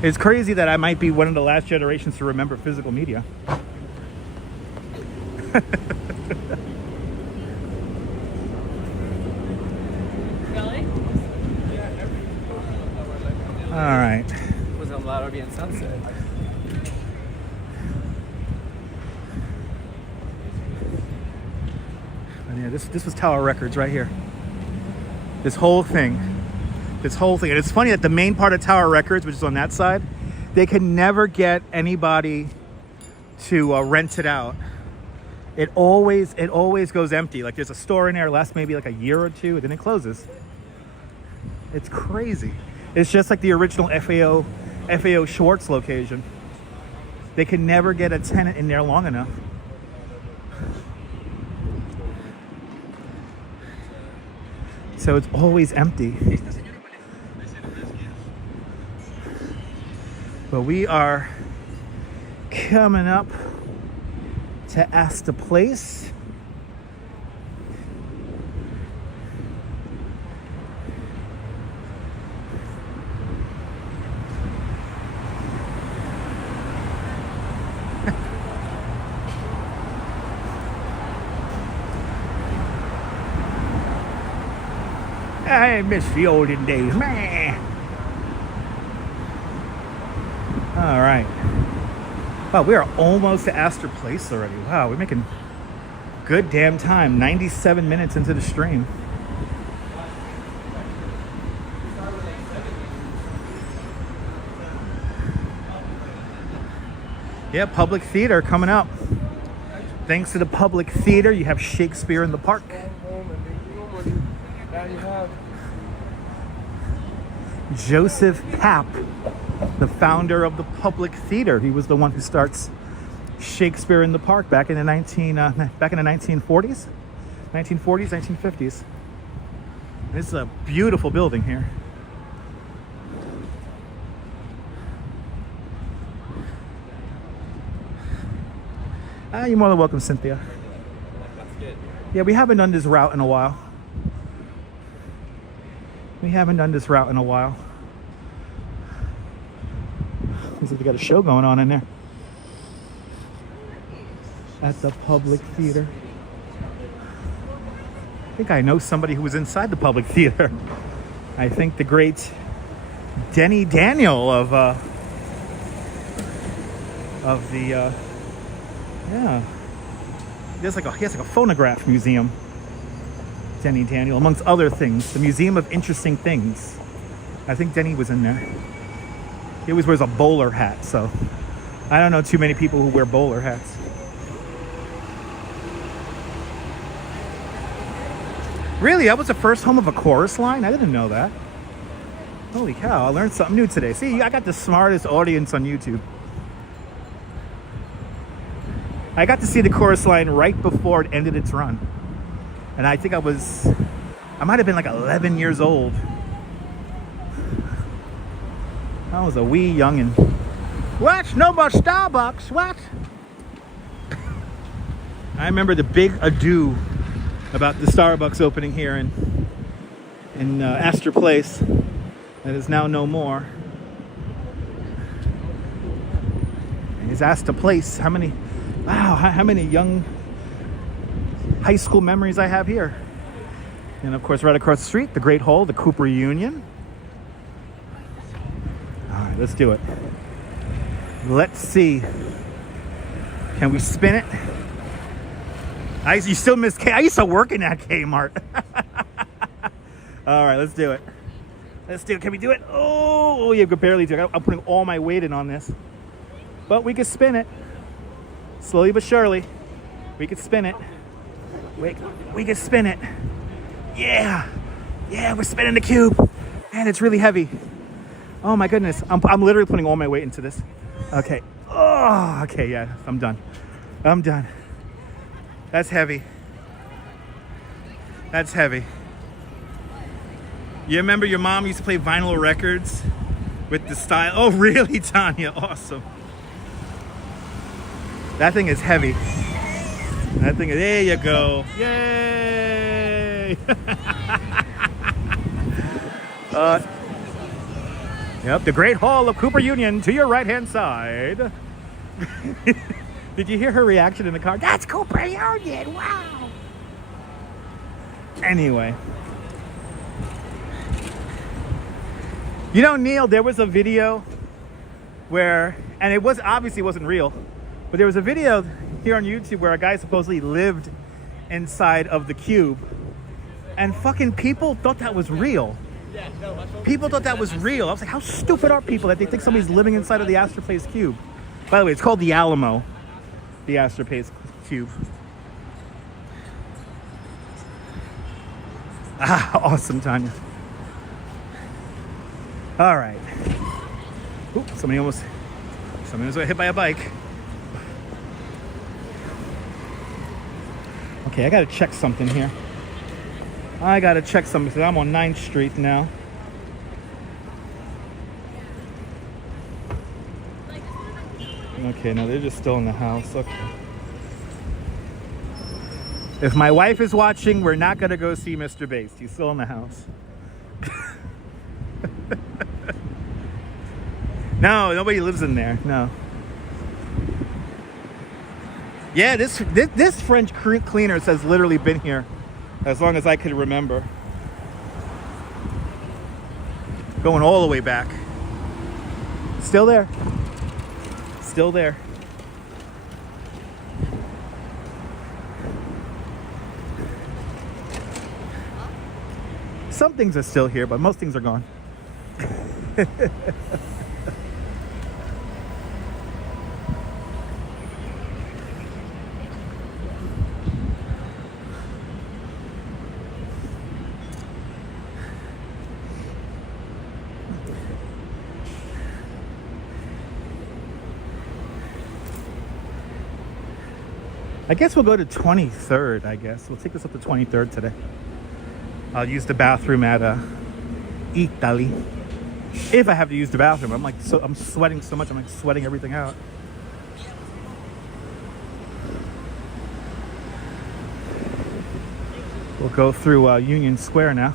It's crazy that I might be one of the last generations to remember physical media. Really? All right. Was on Loud Obi and Sunset. And yeah, this was Tower Records right here. This whole thing. And it's funny that the main part of Tower Records, which is on that side, they can never get anybody to rent it out. It always goes empty. Like there's a store in there, lasts maybe like a year or two, and then it closes. It's crazy. It's just like the original FAO Schwartz location. They can never get a tenant in there long enough. So it's always empty. But we are coming up to Astor Place. I miss the olden days, man. All right. Wow, we are almost to Astor Place already. Wow, we're making good damn time. 97 minutes into the stream. Yeah, public theater coming up. Thanks to the public theater, you have Shakespeare in the Park. Joseph Papp, the founder of the public theater. He was the one who starts Shakespeare in the Park back in the 1940s, 1950s. This is a beautiful building here. You're more than welcome, Cynthia. That's good. Yeah, we haven't done this route in a while. Looks like they got a show going on in there. At the public theater. I think I know somebody who was inside the public theater. I think the great Denny Daniel of the yeah. He has like a phonograph museum. Denny Daniel, amongst other things. The Museum of Interesting Things. I think Denny was in there. He always wears a bowler hat, so I don't know too many people who wear bowler hats. Really? That was the first home of a chorus line? I didn't know that. Holy cow, I learned something new today. See, I got the smartest audience on YouTube. I got to see the chorus line right before it ended its run. And I think I might have been like 11 years old. I was a wee youngin'. What? No more Starbucks, what? I remember the big ado about the Starbucks opening here in Astor Place. That is now no more. It's Astor Place. How many young high school memories I have here. And of course, right across the street, the Great Hall, the Cooper Union. All right, let's do it. Let's see. Can we spin it? You still miss K. I used to work in that Kmart. All right, let's do it. Let's do it. Can we do it? Oh, you could barely do it. I'm putting all my weight in on this. But we can spin it. Slowly but surely. We can spin it. Wait, we can spin it. Yeah. Yeah, we're spinning the cube. Man, it's really heavy. Oh my goodness. I'm literally putting all my weight into this. Okay. Oh, okay, yeah, I'm done. I'm done. That's heavy. That's heavy. You remember your mom used to play vinyl records with the style? Oh, really, Tanya? Awesome. That thing is heavy. That thing is, there you go. Yay! Yep, the Great Hall of Cooper Union to your right-hand side. Did you hear her reaction in the car? That's Cooper Union, wow! Anyway. You know, Neil, there was a video where, and it was obviously wasn't real, but there was a video here on YouTube where a guy supposedly lived inside of the cube, and fucking people thought that was real. People thought that was real. I was like, how stupid are people that they think somebody's living inside of the Astropace cube? By the way, it's called the Alamo, the Astropace cube. Ah, awesome, Tanya. All right. Ooh, somebody almost got hit by a bike. Okay, I gotta check something here. I gotta check something because I'm on 9th Street now. Okay, no, they're just still in the house. Okay. If my wife is watching, we're not gonna go see Mr. Bass. He's still in the house. No, nobody lives in there. No. Yeah, this French cleaner has literally been here as long as I could remember. Going all the way back. Still there. Still there. Some things are still here, but most things are gone. I guess we'll go to 23rd, I guess. We'll take this up to 23rd today. I'll use the bathroom at Italy. If I have to use the bathroom. I'm sweating so much, I'm like sweating everything out. We'll go through Union Square now.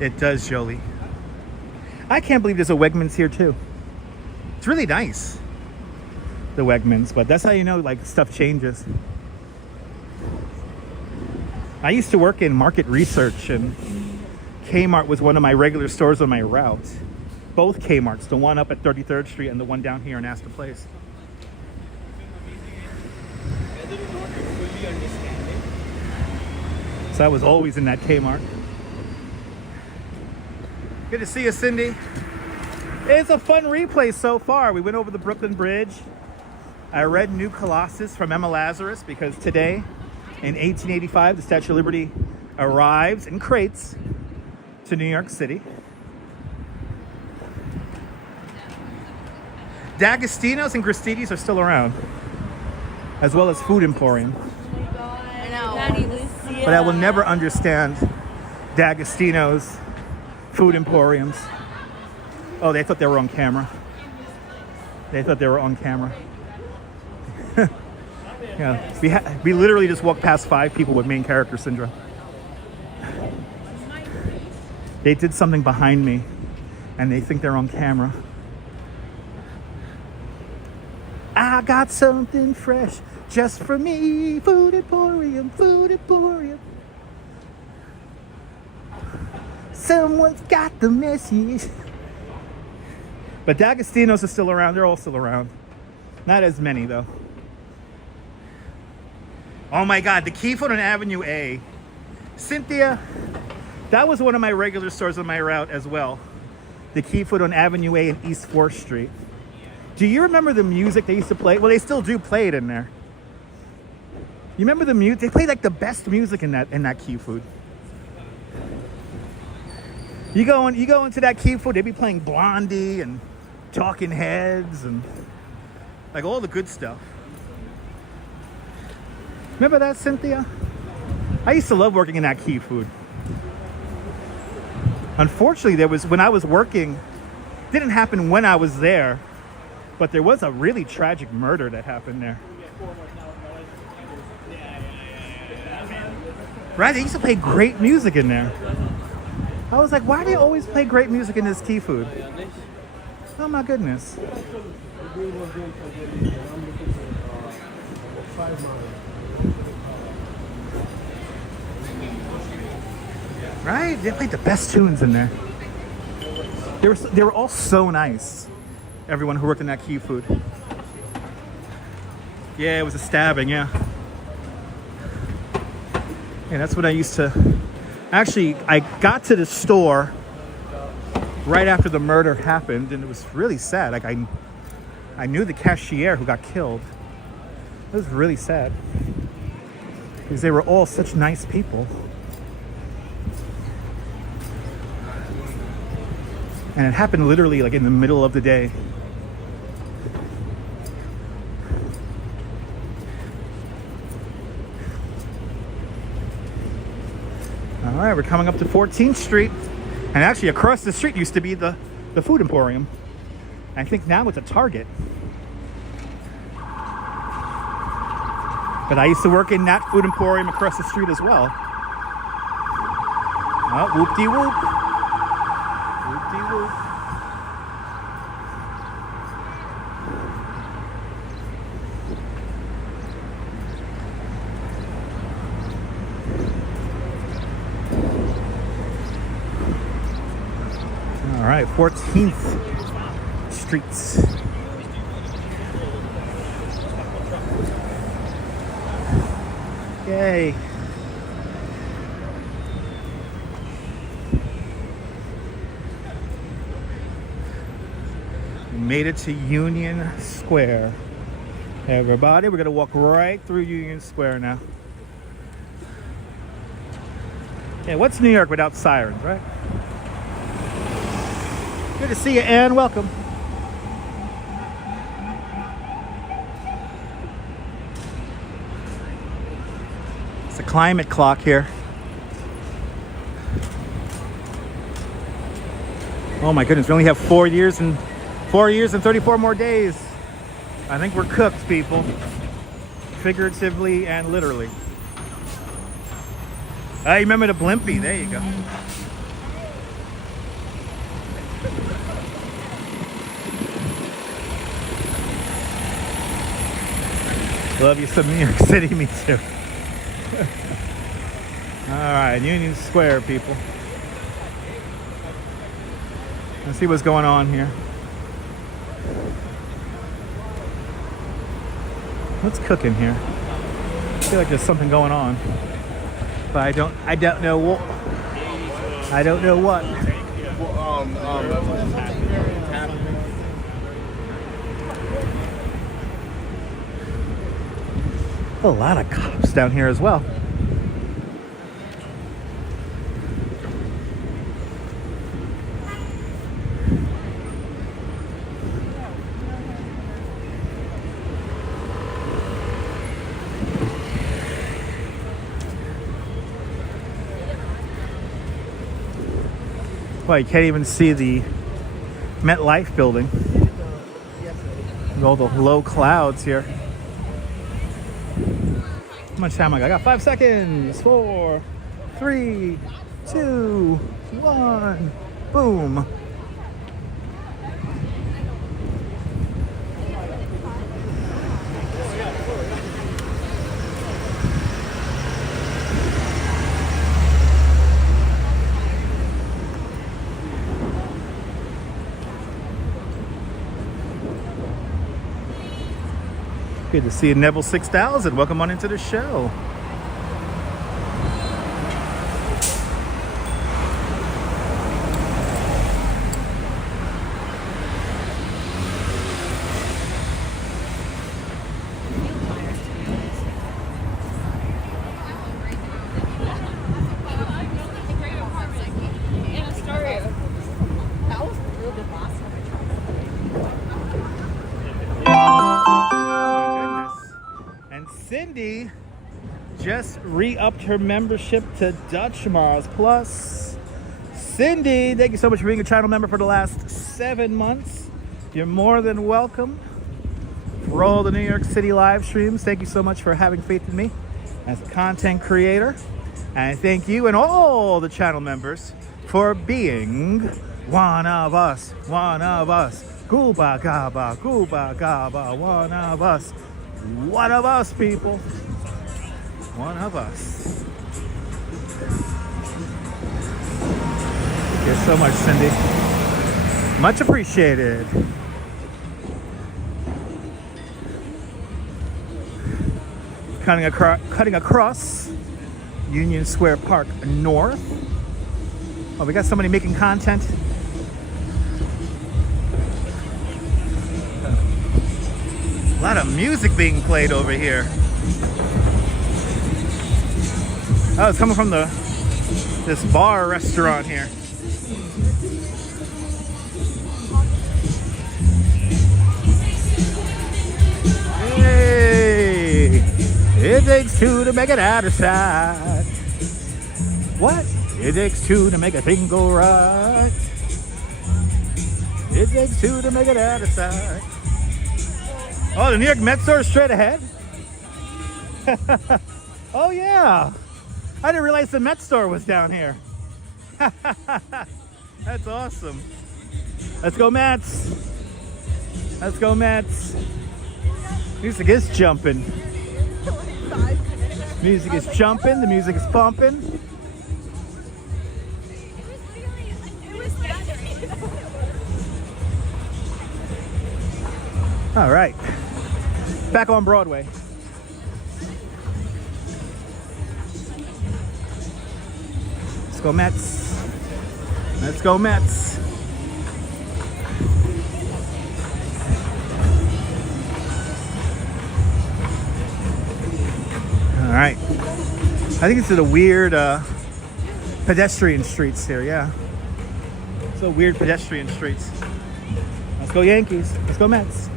It does, Jolie. I can't believe there's a Wegmans here too. It's really nice, the Wegmans, but that's how you know like stuff changes. I used to work in market research, and Kmart was one of my regular stores on my route. Both Kmarts, the one up at 33rd Street and the one down here in Astor Place. So I was always in that Kmart. Good to see you, Cindy. It's a fun replay so far. We went over the Brooklyn Bridge. I read New Colossus from Emma Lazarus because today, in 1885, the Statue of Liberty arrives in crates to New York City. D'Agostino's and Gristides are still around, as well as Food Emporium. I know. But I will never understand D'Agostino's, Food Emporiums. Oh, they thought they were on camera. They thought they were on camera. Yeah, we literally just walked past 5 people with main character syndrome. They did something behind me, and they think they're on camera. I got something fresh just for me. Food Emporium, Food Emporium. Someone's got the message. But D'Agostino's are still around. They're all still around. Not as many, though. Oh my God, the Key Food on Avenue A. Cynthia, that was one of my regular stores on my route as well. The Key Food on Avenue A and East 4th Street. Do you remember the music they used to play? Well, they still do play it in there. You remember the music? They played like the best music in that Key Food. You go into that Key Food, they be playing Blondie and Talking Heads and like all the good stuff. Remember that, Cynthia? I used to love working in that Key Food. Unfortunately, when I was working, didn't happen when I was there, but there was a really tragic murder that happened there. Right? They used to play great music in there. I was like, why do they always play great music in this Key Food? Oh my goodness. Right? They played the best tunes in there. They were all so nice. Everyone who worked in that Key Food. Yeah, it was a stabbing, yeah. Yeah, that's what I used to... Actually, I got to the store right after the murder happened, and it was really sad. Like, I knew the cashier who got killed. It was really sad. Because they were all such nice people. And it happened literally like in the middle of the day. All right, we're coming up to 14th Street. And actually across the street used to be the Food Emporium. I think now it's a Target. But I used to work in that Food Emporium across the street as well. Oh, whoop-de-whoop. Whoop-de-whoop. All right, 14th Streets. Yay. We made it to Union Square. Everybody, we're gonna walk right through Union Square now. Yeah, what's New York without sirens, right? Good to see you, Ann. Welcome. It's a climate clock here. Oh my goodness, we only have 4 years and 34 more days. I think we're cooked, people. Figuratively and literally. I remember the Blimpie. There you go. Love you some New York City, me too. All right, Union Square, people. Let's see what's going on here. What's cooking here? I feel like there's something going on, but I don't know what. I don't know what. A lot of cops down here as well. Well, you can't even see the MetLife building with all the low clouds here. How much time I got? 5 seconds. 4, 3, 2, 1. Boom. Good to see you, Neville 6000. Welcome on into the show. Cindy just re-upped her membership to Dutch Mars Plus. Cindy, thank you so much for being a channel member for the last 7 months. You're more than welcome. For all the New York City live streams, thank you so much for having faith in me as a content creator. And thank you and all the channel members for being one of us, one of us. Gooba gaba, one of us. One of us, people. One of us. Thank you so much, Cindy. Much appreciated. Cutting across Union Square Park North. Oh, we got somebody making content. A lot of music being played over here. Oh, it's coming from this bar restaurant here. Hey, it takes two to make it out of sight. What? It takes two to make a thing go right. It takes two to make it out of sight. Oh, the New York Mets store is straight ahead? Oh, yeah. I didn't realize the Mets store was down here. That's awesome. Let's go, Mets. Let's go, Mets. Music is jumping. Music is jumping. The music is pumping. All right. Back on Broadway. Let's go Mets. Let's go Mets. All right. I think it's the weird pedestrian streets here, yeah. So weird pedestrian streets. Let's go Yankees. Let's go Mets.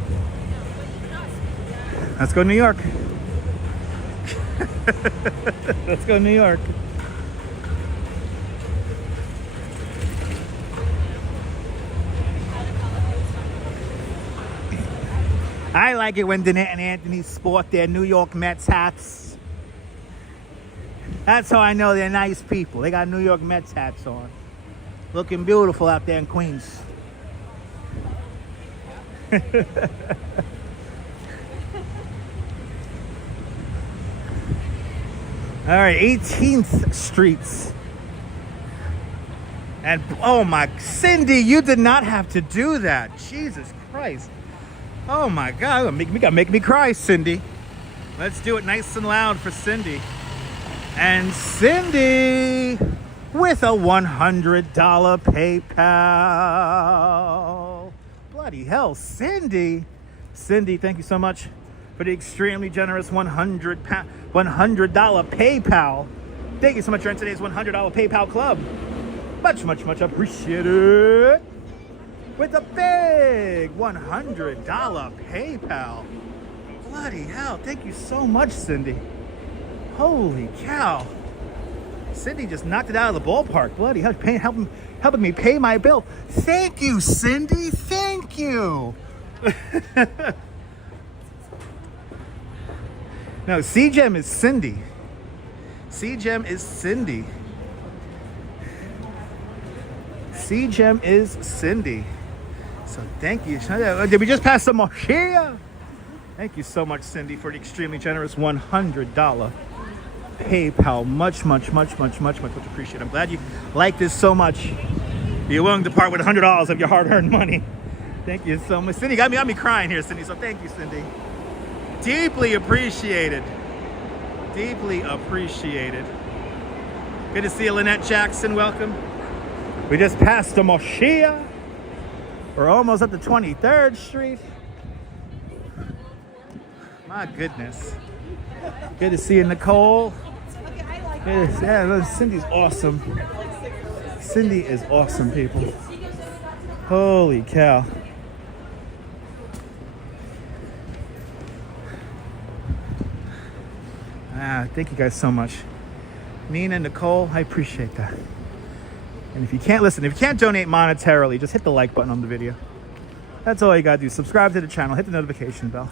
Let's go New York. Let's go New York. I like it when Danette and Anthony sport their New York Mets hats. That's how I know they're nice people. They got New York Mets hats on. Looking beautiful out there in Queens. All right, 18th Streets. And oh my, Cindy, you did not have to do that. Jesus Christ. Oh my God, you gotta make me cry, Cindy. Let's do it nice and loud for Cindy. And Cindy with a $100 PayPal. Bloody hell, Cindy. Cindy, thank you so much for the extremely generous $100 PayPal. Thank you so much for today's $100 PayPal club. Much, much, much appreciated. With a big $100 PayPal. Bloody hell, thank you so much, Cindy. Holy cow. Cindy just knocked it out of the ballpark. Bloody hell, helping me pay my bill. Thank you, Cindy. Thank you. No, C-Gem is Cindy. C-Gem is Cindy. C-Gem is Cindy. So thank you. Did we just pass some more here? Thank you so much, Cindy, for the extremely generous $100 PayPal. Much, much, much, much, much, much, much appreciated. I'm glad you like this so much. You're willing to part with $100 of your hard-earned money. Thank you so much. Cindy got me crying here, Cindy, so thank you, Cindy. Deeply appreciated. Deeply appreciated. Good to see you, Lynette Jackson. Welcome. We just passed the Moshia. We're almost up to 23rd Street. My goodness. Good to see you, Nicole. Yeah, look, Cindy's awesome. Cindy is awesome, people. Holy cow. Thank you guys so much. Nina, Nicole, I appreciate that. And if you can't listen, if you can't donate monetarily, just hit the like button on the video. That's all you gotta do. Subscribe to the channel, hit the notification bell.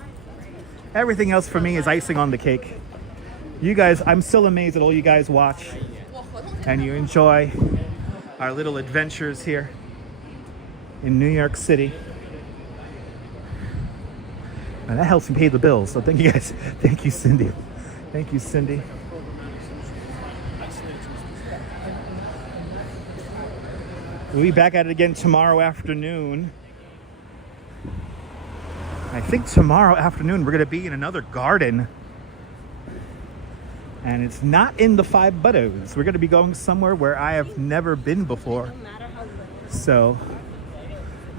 Everything else for me is icing on the cake. You guys, I'm still amazed that all you guys watch and you enjoy our little adventures here in New York City. And that helps me pay the bills, so thank you guys. Thank you, Cindy. Thank you, Cindy. We'll be back at it again tomorrow afternoon. I think tomorrow afternoon we're going to be in another garden. And it's not in the Five Boroughs. We're going to be going somewhere where I have never been before. So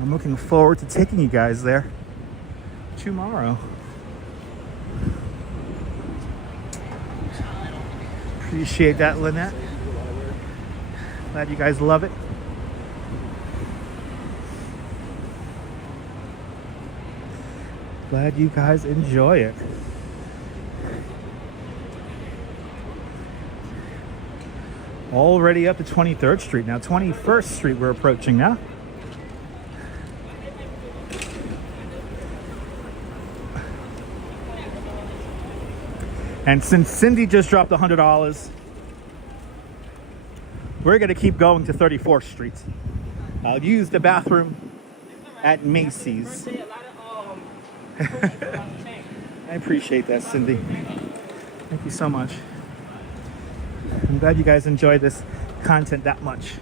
I'm looking forward to taking you guys there tomorrow. Appreciate that, Lynette. Glad you guys love it. Glad you guys enjoy it. Already up to 23rd Street now. 21st Street we're approaching now. And since Cindy just dropped $100, we're going to keep going to 34th Street. I'll use the bathroom at Macy's. I appreciate that, Cindy. Thank you so much. I'm glad you guys enjoyed this content that much.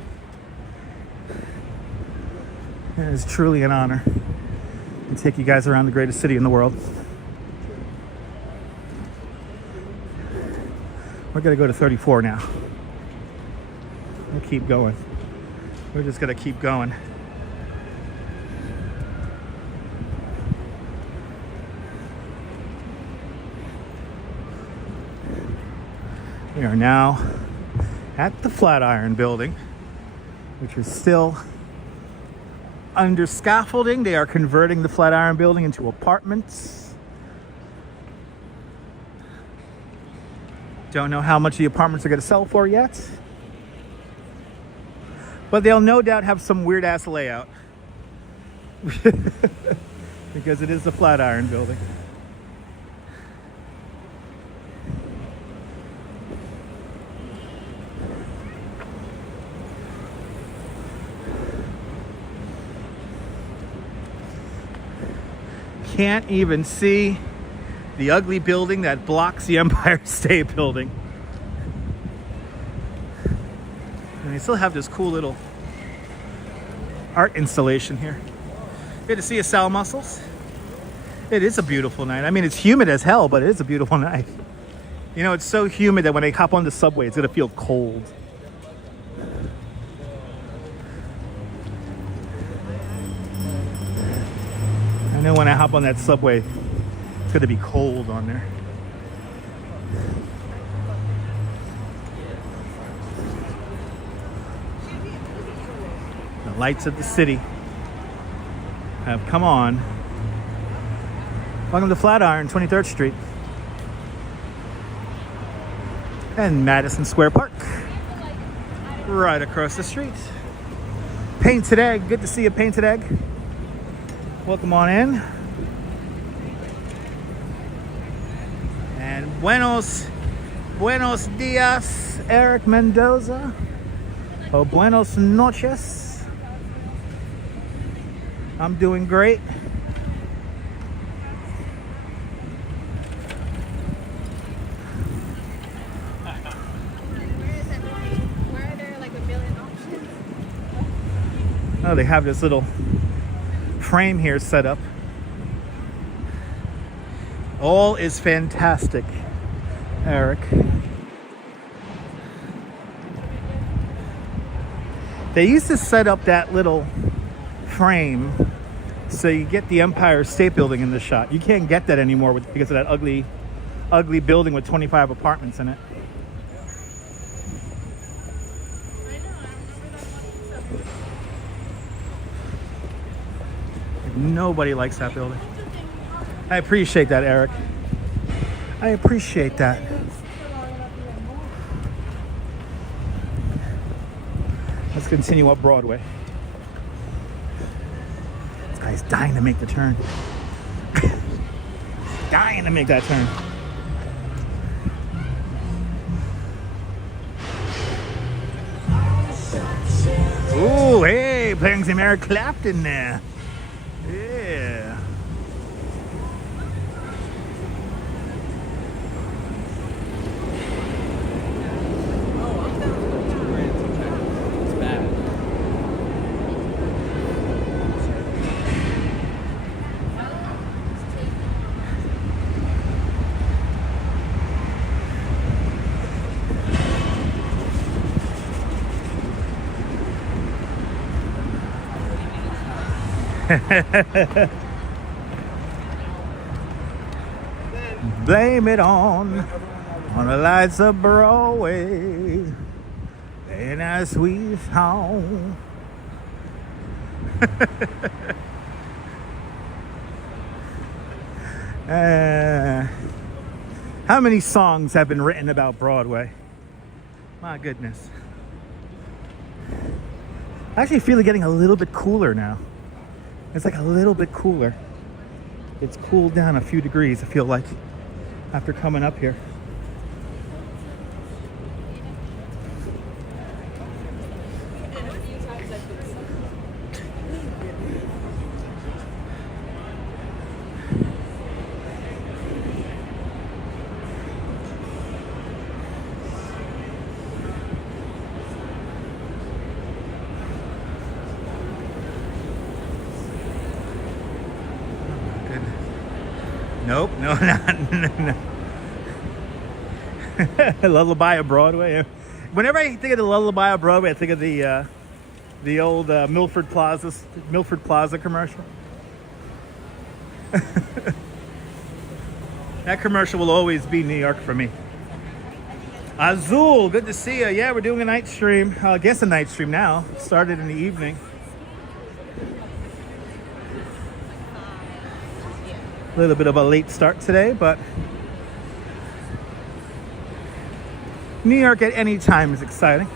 It is truly an honor to take you guys around the greatest city in the world. We're gonna go to 34 now. We'll keep going. We're just gonna keep going. We are now at the Flatiron Building, which is still under scaffolding. They are converting the Flatiron Building into apartments. Don't know how much the apartments are going to sell for yet, but they'll no doubt have some weird ass layout because it is the Flatiron Building. Can't even see the ugly building that blocks the Empire State Building. And they still have this cool little art installation here. Good to see you, Sal Muscles. It is a beautiful night. I mean, it's humid as hell, but it is a beautiful night. You know, it's so humid that when I hop on the subway, it's gonna feel cold. I know when I hop on that subway, it's gonna be cold on there. The lights of the city have come on. Welcome to Flatiron, 23rd Street. And Madison Square Park. Right across the street. Painted Egg, good to see you, Painted Egg. Welcome on in. And buenos dias, Eric Mendoza. Oh, buenos noches. I'm doing great. Where are there like a million options? Oh, they have this little frame here set up. All is fantastic, Eric. They used to set up that little frame so you get the Empire State Building in the shot. You can't get that anymore because of that ugly building with 25 apartments in it. Nobody likes that building. I appreciate that, Eric. I appreciate that. Let's continue up Broadway. This guy's dying to make the turn. Dying to make that turn. Ooh, hey, playing some Eric Clapton there. Yeah. It's bad. Blame it on the lights of Broadway and our sweet song. How many songs have been written about Broadway? My goodness. I actually feel it getting a little bit cooler now. It's like a little bit cooler. It's cooled down a few degrees, I feel like, after coming up here. Nope, no, no. Lullaby of Broadway. Whenever I think of the Lullaby of Broadway, I think of the old Milford Plaza commercial. That commercial will always be New York for me. Azul, good to see you. Yeah, we're doing a night stream. I guess a night stream now. It started in the evening. A little bit of a late start today, but New York at any time is exciting.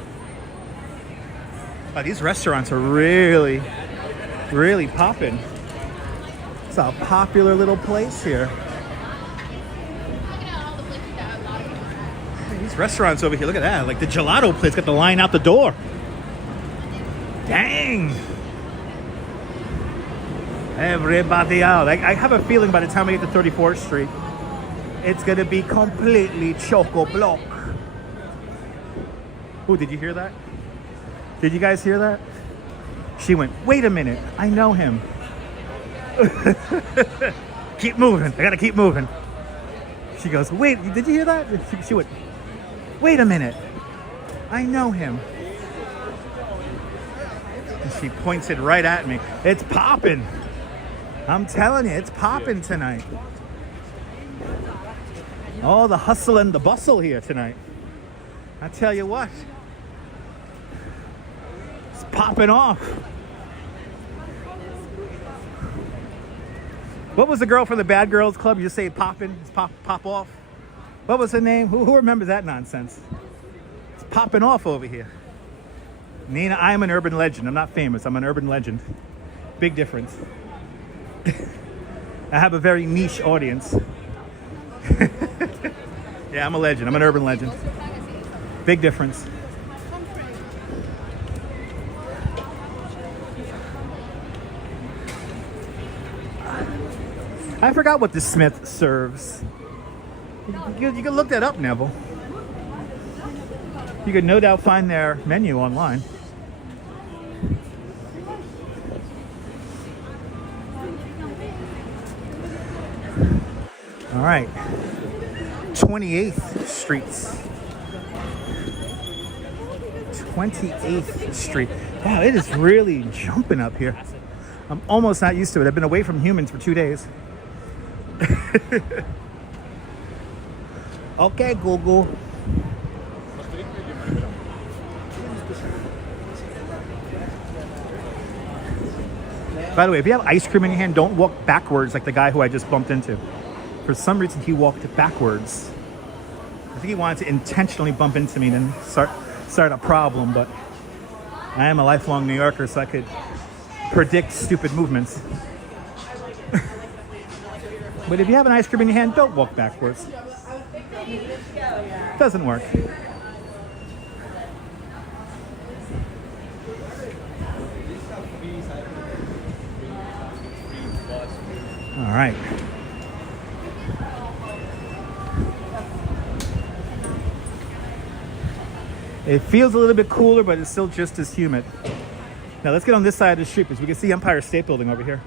Wow, these restaurants are really, really popping. It's a popular little place here. Hey, these restaurants over here, look at that. Like the gelato place got the line out the door. Dang. Everybody out. I have a feeling by the time I get to 34th Street, it's going to be completely choco-block. Oh, did you hear that? Did you guys hear that? She went, wait a minute, I know him. Keep moving. I got to keep moving. She goes, wait, did you hear that? She went, wait a minute, I know him. And she points it right at me. It's popping. I'm telling you, it's popping tonight. Oh, the hustle and the bustle here tonight. I tell you what. It's popping off. What was the girl from the Bad Girls Club? You just say popping? It's pop off? What was her name? Who remembers that nonsense? It's popping off over here. Nina, I'm an urban legend. I'm not famous. I'm an urban legend. Big difference. I have a very niche audience. Yeah, I'm a legend. I'm an urban legend. Big difference. I forgot what the Smith serves. You can look that up, Neville. You can no doubt find their menu online. All right. 28th Streets. 28th Street. Wow, it is really jumping up here. I'm almost not used to it. I've been away from humans for 2 days. Okay, Google. By the way, if you have ice cream in your hand, don't walk backwards like the guy who I just bumped into. For some reason, he walked backwards. I think he wanted to intentionally bump into me and start a problem, but I am a lifelong New Yorker, so I could predict stupid movements. But if you have an ice cream in your hand, don't walk backwards. Doesn't work. All right. It feels a little bit cooler, but it's still just as humid. Now let's get on this side of the street because we can see Empire State Building over here.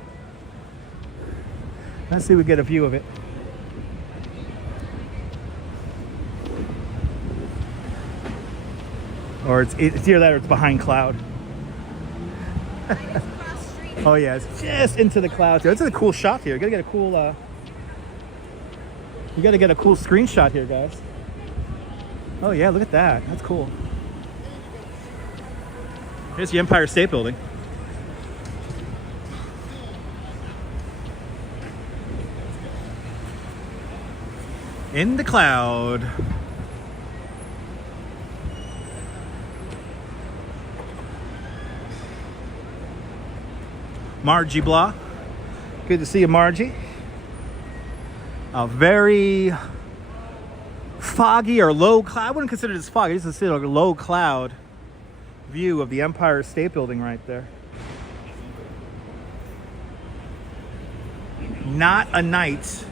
Let's see if we get a view of it. Or it's either that or it's behind cloud. Oh yeah, it's just into the clouds here. It's a cool shot here. You gotta get a cool screenshot here, guys. Oh yeah, look at that. That's cool. Here's the Empire State Building. In the cloud. Margie Blah. Good to see you, Margie. A very foggy or low cloud. I wouldn't consider this foggy. This is a low cloud view of the Empire State Building right there. Not a night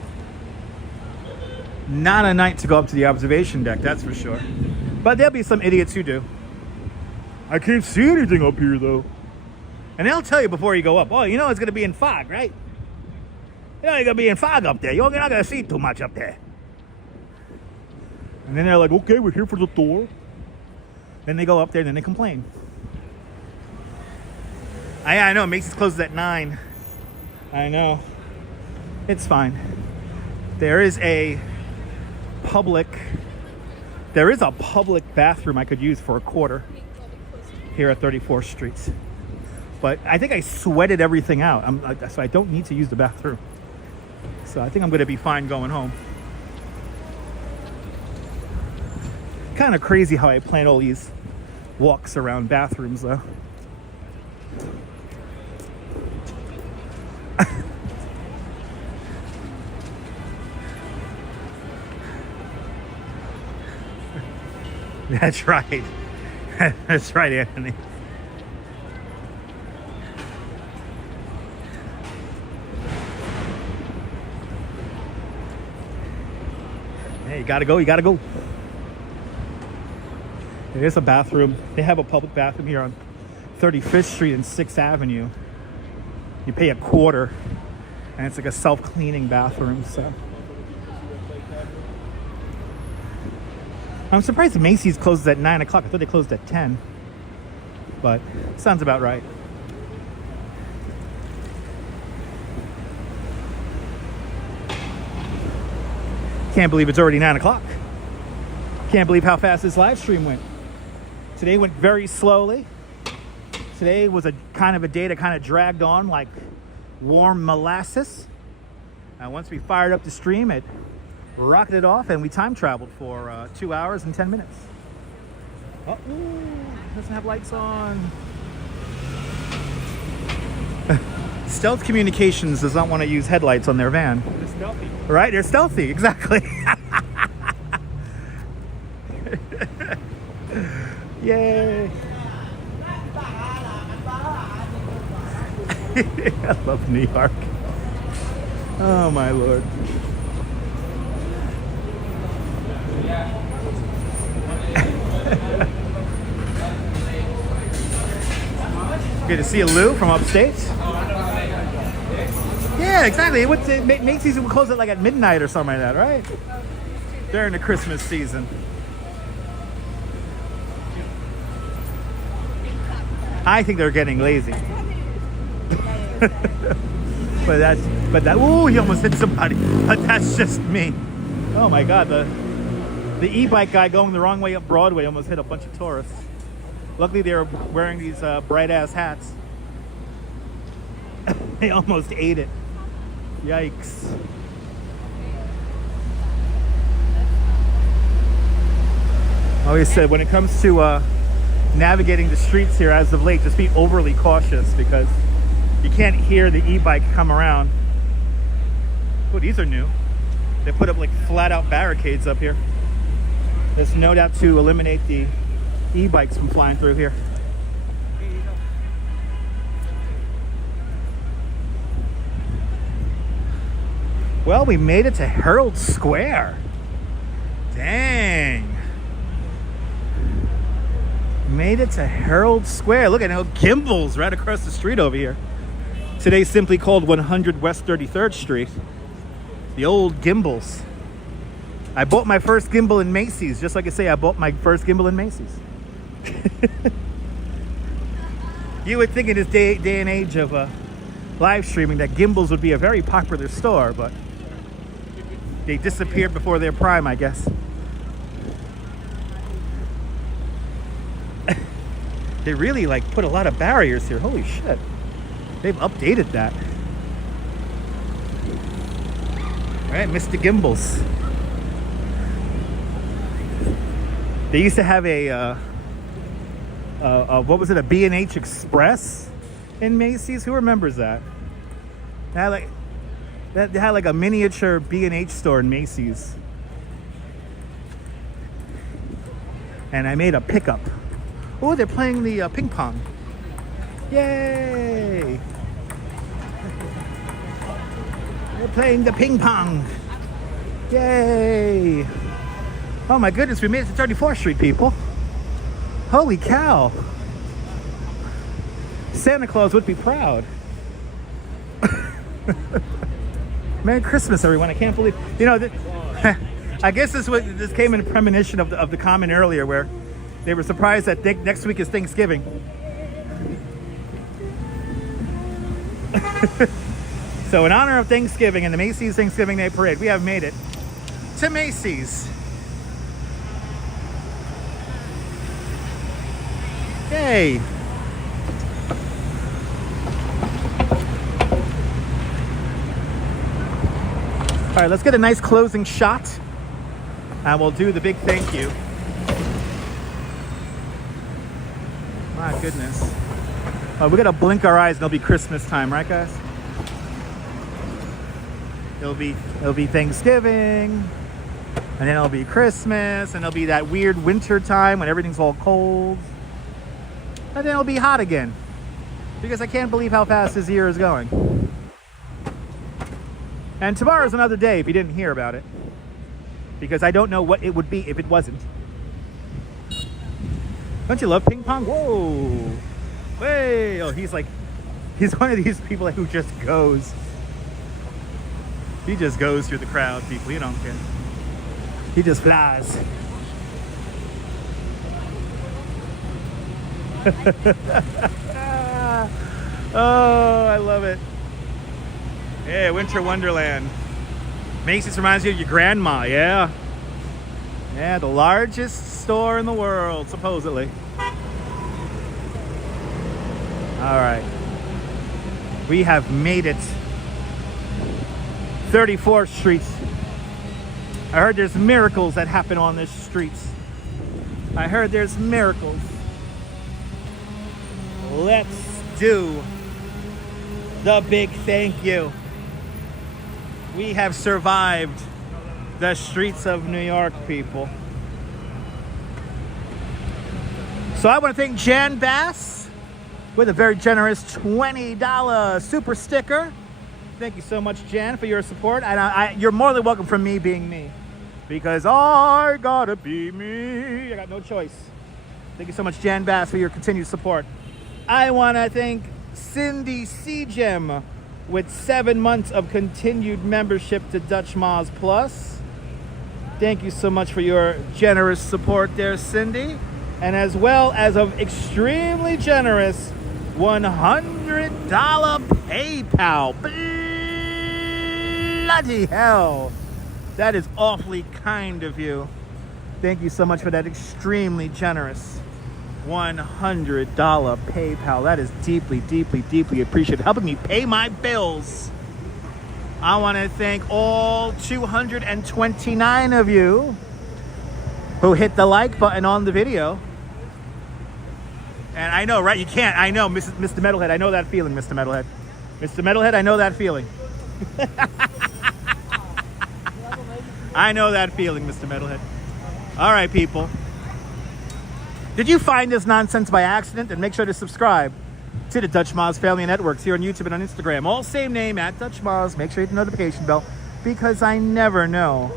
to go up to the observation deck, that's for sure. But there'll be some idiots who do. I can't see anything up here though. And they'll tell you before you go up, oh, you know it's going to be in fog, right? You know you're going to be in fog up there. You're not going to see too much up there. And then they're like, okay, we're here for the tour. Then they go up there and then they complain. I know, Macy's closes at 9. I know. It's fine. There is a public bathroom I could use for a quarter here at 34th Street. But I think I sweated everything out, so I don't need to use the bathroom. So I think I'm going to be fine going home. Kind of crazy how I plan all these walks around bathrooms, though. That's right. That's right, Anthony. Hey, you gotta go. There's a bathroom. They have a public bathroom here on 35th Street and 6th Avenue. You pay a quarter, and it's like a self-cleaning bathroom, so. I'm surprised Macy's closes at 9 o'clock. I thought they closed at 10. But sounds about right. Can't believe it's already 9 o'clock. Can't believe how fast this live stream went. Today went very slowly. Today was a kind of a day that kind of dragged on like warm molasses. Once we fired up the stream, it rocketed off and we time traveled for 2 hours and 10 minutes. Oh, doesn't have lights on. Stealth Communications does not want to use headlights on their van. They're stealthy. Right? They're stealthy, exactly. Yay. I love New York. Oh my Lord. Good to see you, Lou, from upstate. Yeah, Yeah, exactly. Macy's would close it like at midnight or something like that, right? During the Christmas season. I think they're getting lazy. but that. Ooh, he almost hit somebody. But that's just me. Oh my God, the e-bike guy going the wrong way up Broadway almost hit a bunch of tourists. Luckily, they were wearing these bright-ass hats. They almost ate it. Yikes. I always said, when it comes to navigating the streets here as of late, just be overly cautious because you can't hear the e-bike come around. Oh, these are new. They put up like flat-out barricades up here. There's no doubt to eliminate the e-bikes from flying through here. Well, we made it to Herald Square. Dang. Made it to Herald Square. Look at how Gimble's right across the street over here. Today's simply called 100 West 33rd Street. The old Gimbles. I bought my first gimbal in Macy's, just like I say I bought my first gimbal in Macy's. You would think in this day and age of live streaming that gimbals would be a very popular store, but they disappeared before their prime, I guess. They really like put a lot of barriers here. Holy shit. They've updated that. All right, Mr. Gimbals. They used to have a what was it, a B&H Express in Macy's? Who remembers that? They had like a miniature B&H store in Macy's. And I made a pickup. Oh, they're playing the ping pong. Yay! They're playing the ping pong. Yay! Oh my goodness, we made it to 34th Street, people. Holy cow. Santa Claus would be proud. Merry Christmas, everyone. I can't believe, you know, I guess this came in a premonition of the comment earlier where they were surprised that next week is Thanksgiving. So in honor of Thanksgiving and the Macy's Thanksgiving Day Parade, we have made it to Macy's. Yay! All right, let's get a nice closing shot and we'll do the big thank you. My goodness. We gotta blink our eyes and it'll be Christmas time, right guys? It'll be Thanksgiving, and then it'll be Christmas, and it'll be that weird winter time when everything's all cold. And then it'll be hot again. Because I can't believe how fast this year is going. And tomorrow's another day if you didn't hear about it. Because I don't know what it would be if it wasn't. Don't you love ping pong? Whoa! Way! Oh, he's one of these people who just goes. He just goes through the crowd, people. You don't care. He just flies. Oh, I love it. Yeah, Winter Wonderland. Macy's reminds you of your grandma, yeah. Yeah, the largest store in the world, supposedly. All right. We have made it. 34th Street. I heard there's miracles that happen on this street. I heard there's miracles. Let's do the big thank you. We have survived the streets of New York, people. So I want to thank Jan Bass with a very generous $20 super sticker. Thank you so much, Jan, for your support. And you're more than welcome from me being me. Because I gotta be me. I got no choice. Thank you so much, Jan Bass, for your continued support. I want to thank Cindy Seagem with 7 months of continued membership to Dutch Moz Plus. Thank you so much for your generous support there, Cindy. And as well as of extremely generous $100 PayPal. Bloody hell. That is awfully kind of you. Thank you so much for that extremely generous $100 PayPal. That is deeply, deeply, deeply appreciated. Helping me pay my bills. I want to thank all 229 of you who hit the like button on the video. And I know, right? You can't. I know, Mr. Metalhead. I know that feeling, Mr. Metalhead. Mr. Metalhead, I know that feeling. I know that feeling, Mr. Metalhead. All right, people. Did you find this nonsense by accident? Then make sure to subscribe to the Dutch Moz Family Networks here on YouTube and on Instagram. All same name, at Dutch Moz. Make sure you hit the notification bell because I never know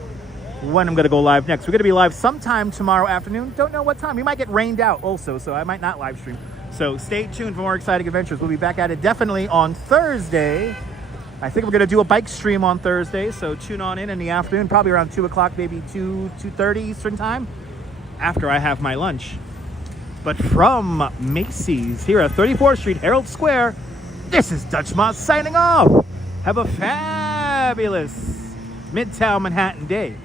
when I'm going to go live next. We're going to be live sometime tomorrow afternoon. Don't know what time. We might get rained out also, so I might not live stream. So stay tuned for more exciting adventures. We'll be back at it definitely on Thursday. I think we're going to do a bike stream on Thursday, so tune on in the afternoon, probably around 2 o'clock, maybe 2:30 Eastern time, after I have my lunch. But from Macy's here at 34th Street, Herald Square, this is Dutch Moz signing off. Have a fabulous Midtown Manhattan day.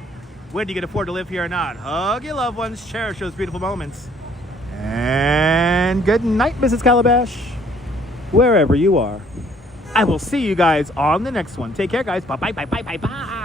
Whether you can afford to live here or not, hug your loved ones, cherish those beautiful moments. And good night, Mrs. Calabash, wherever you are. I will see you guys on the next one. Take care, guys. Bye, bye, bye, bye, bye, bye.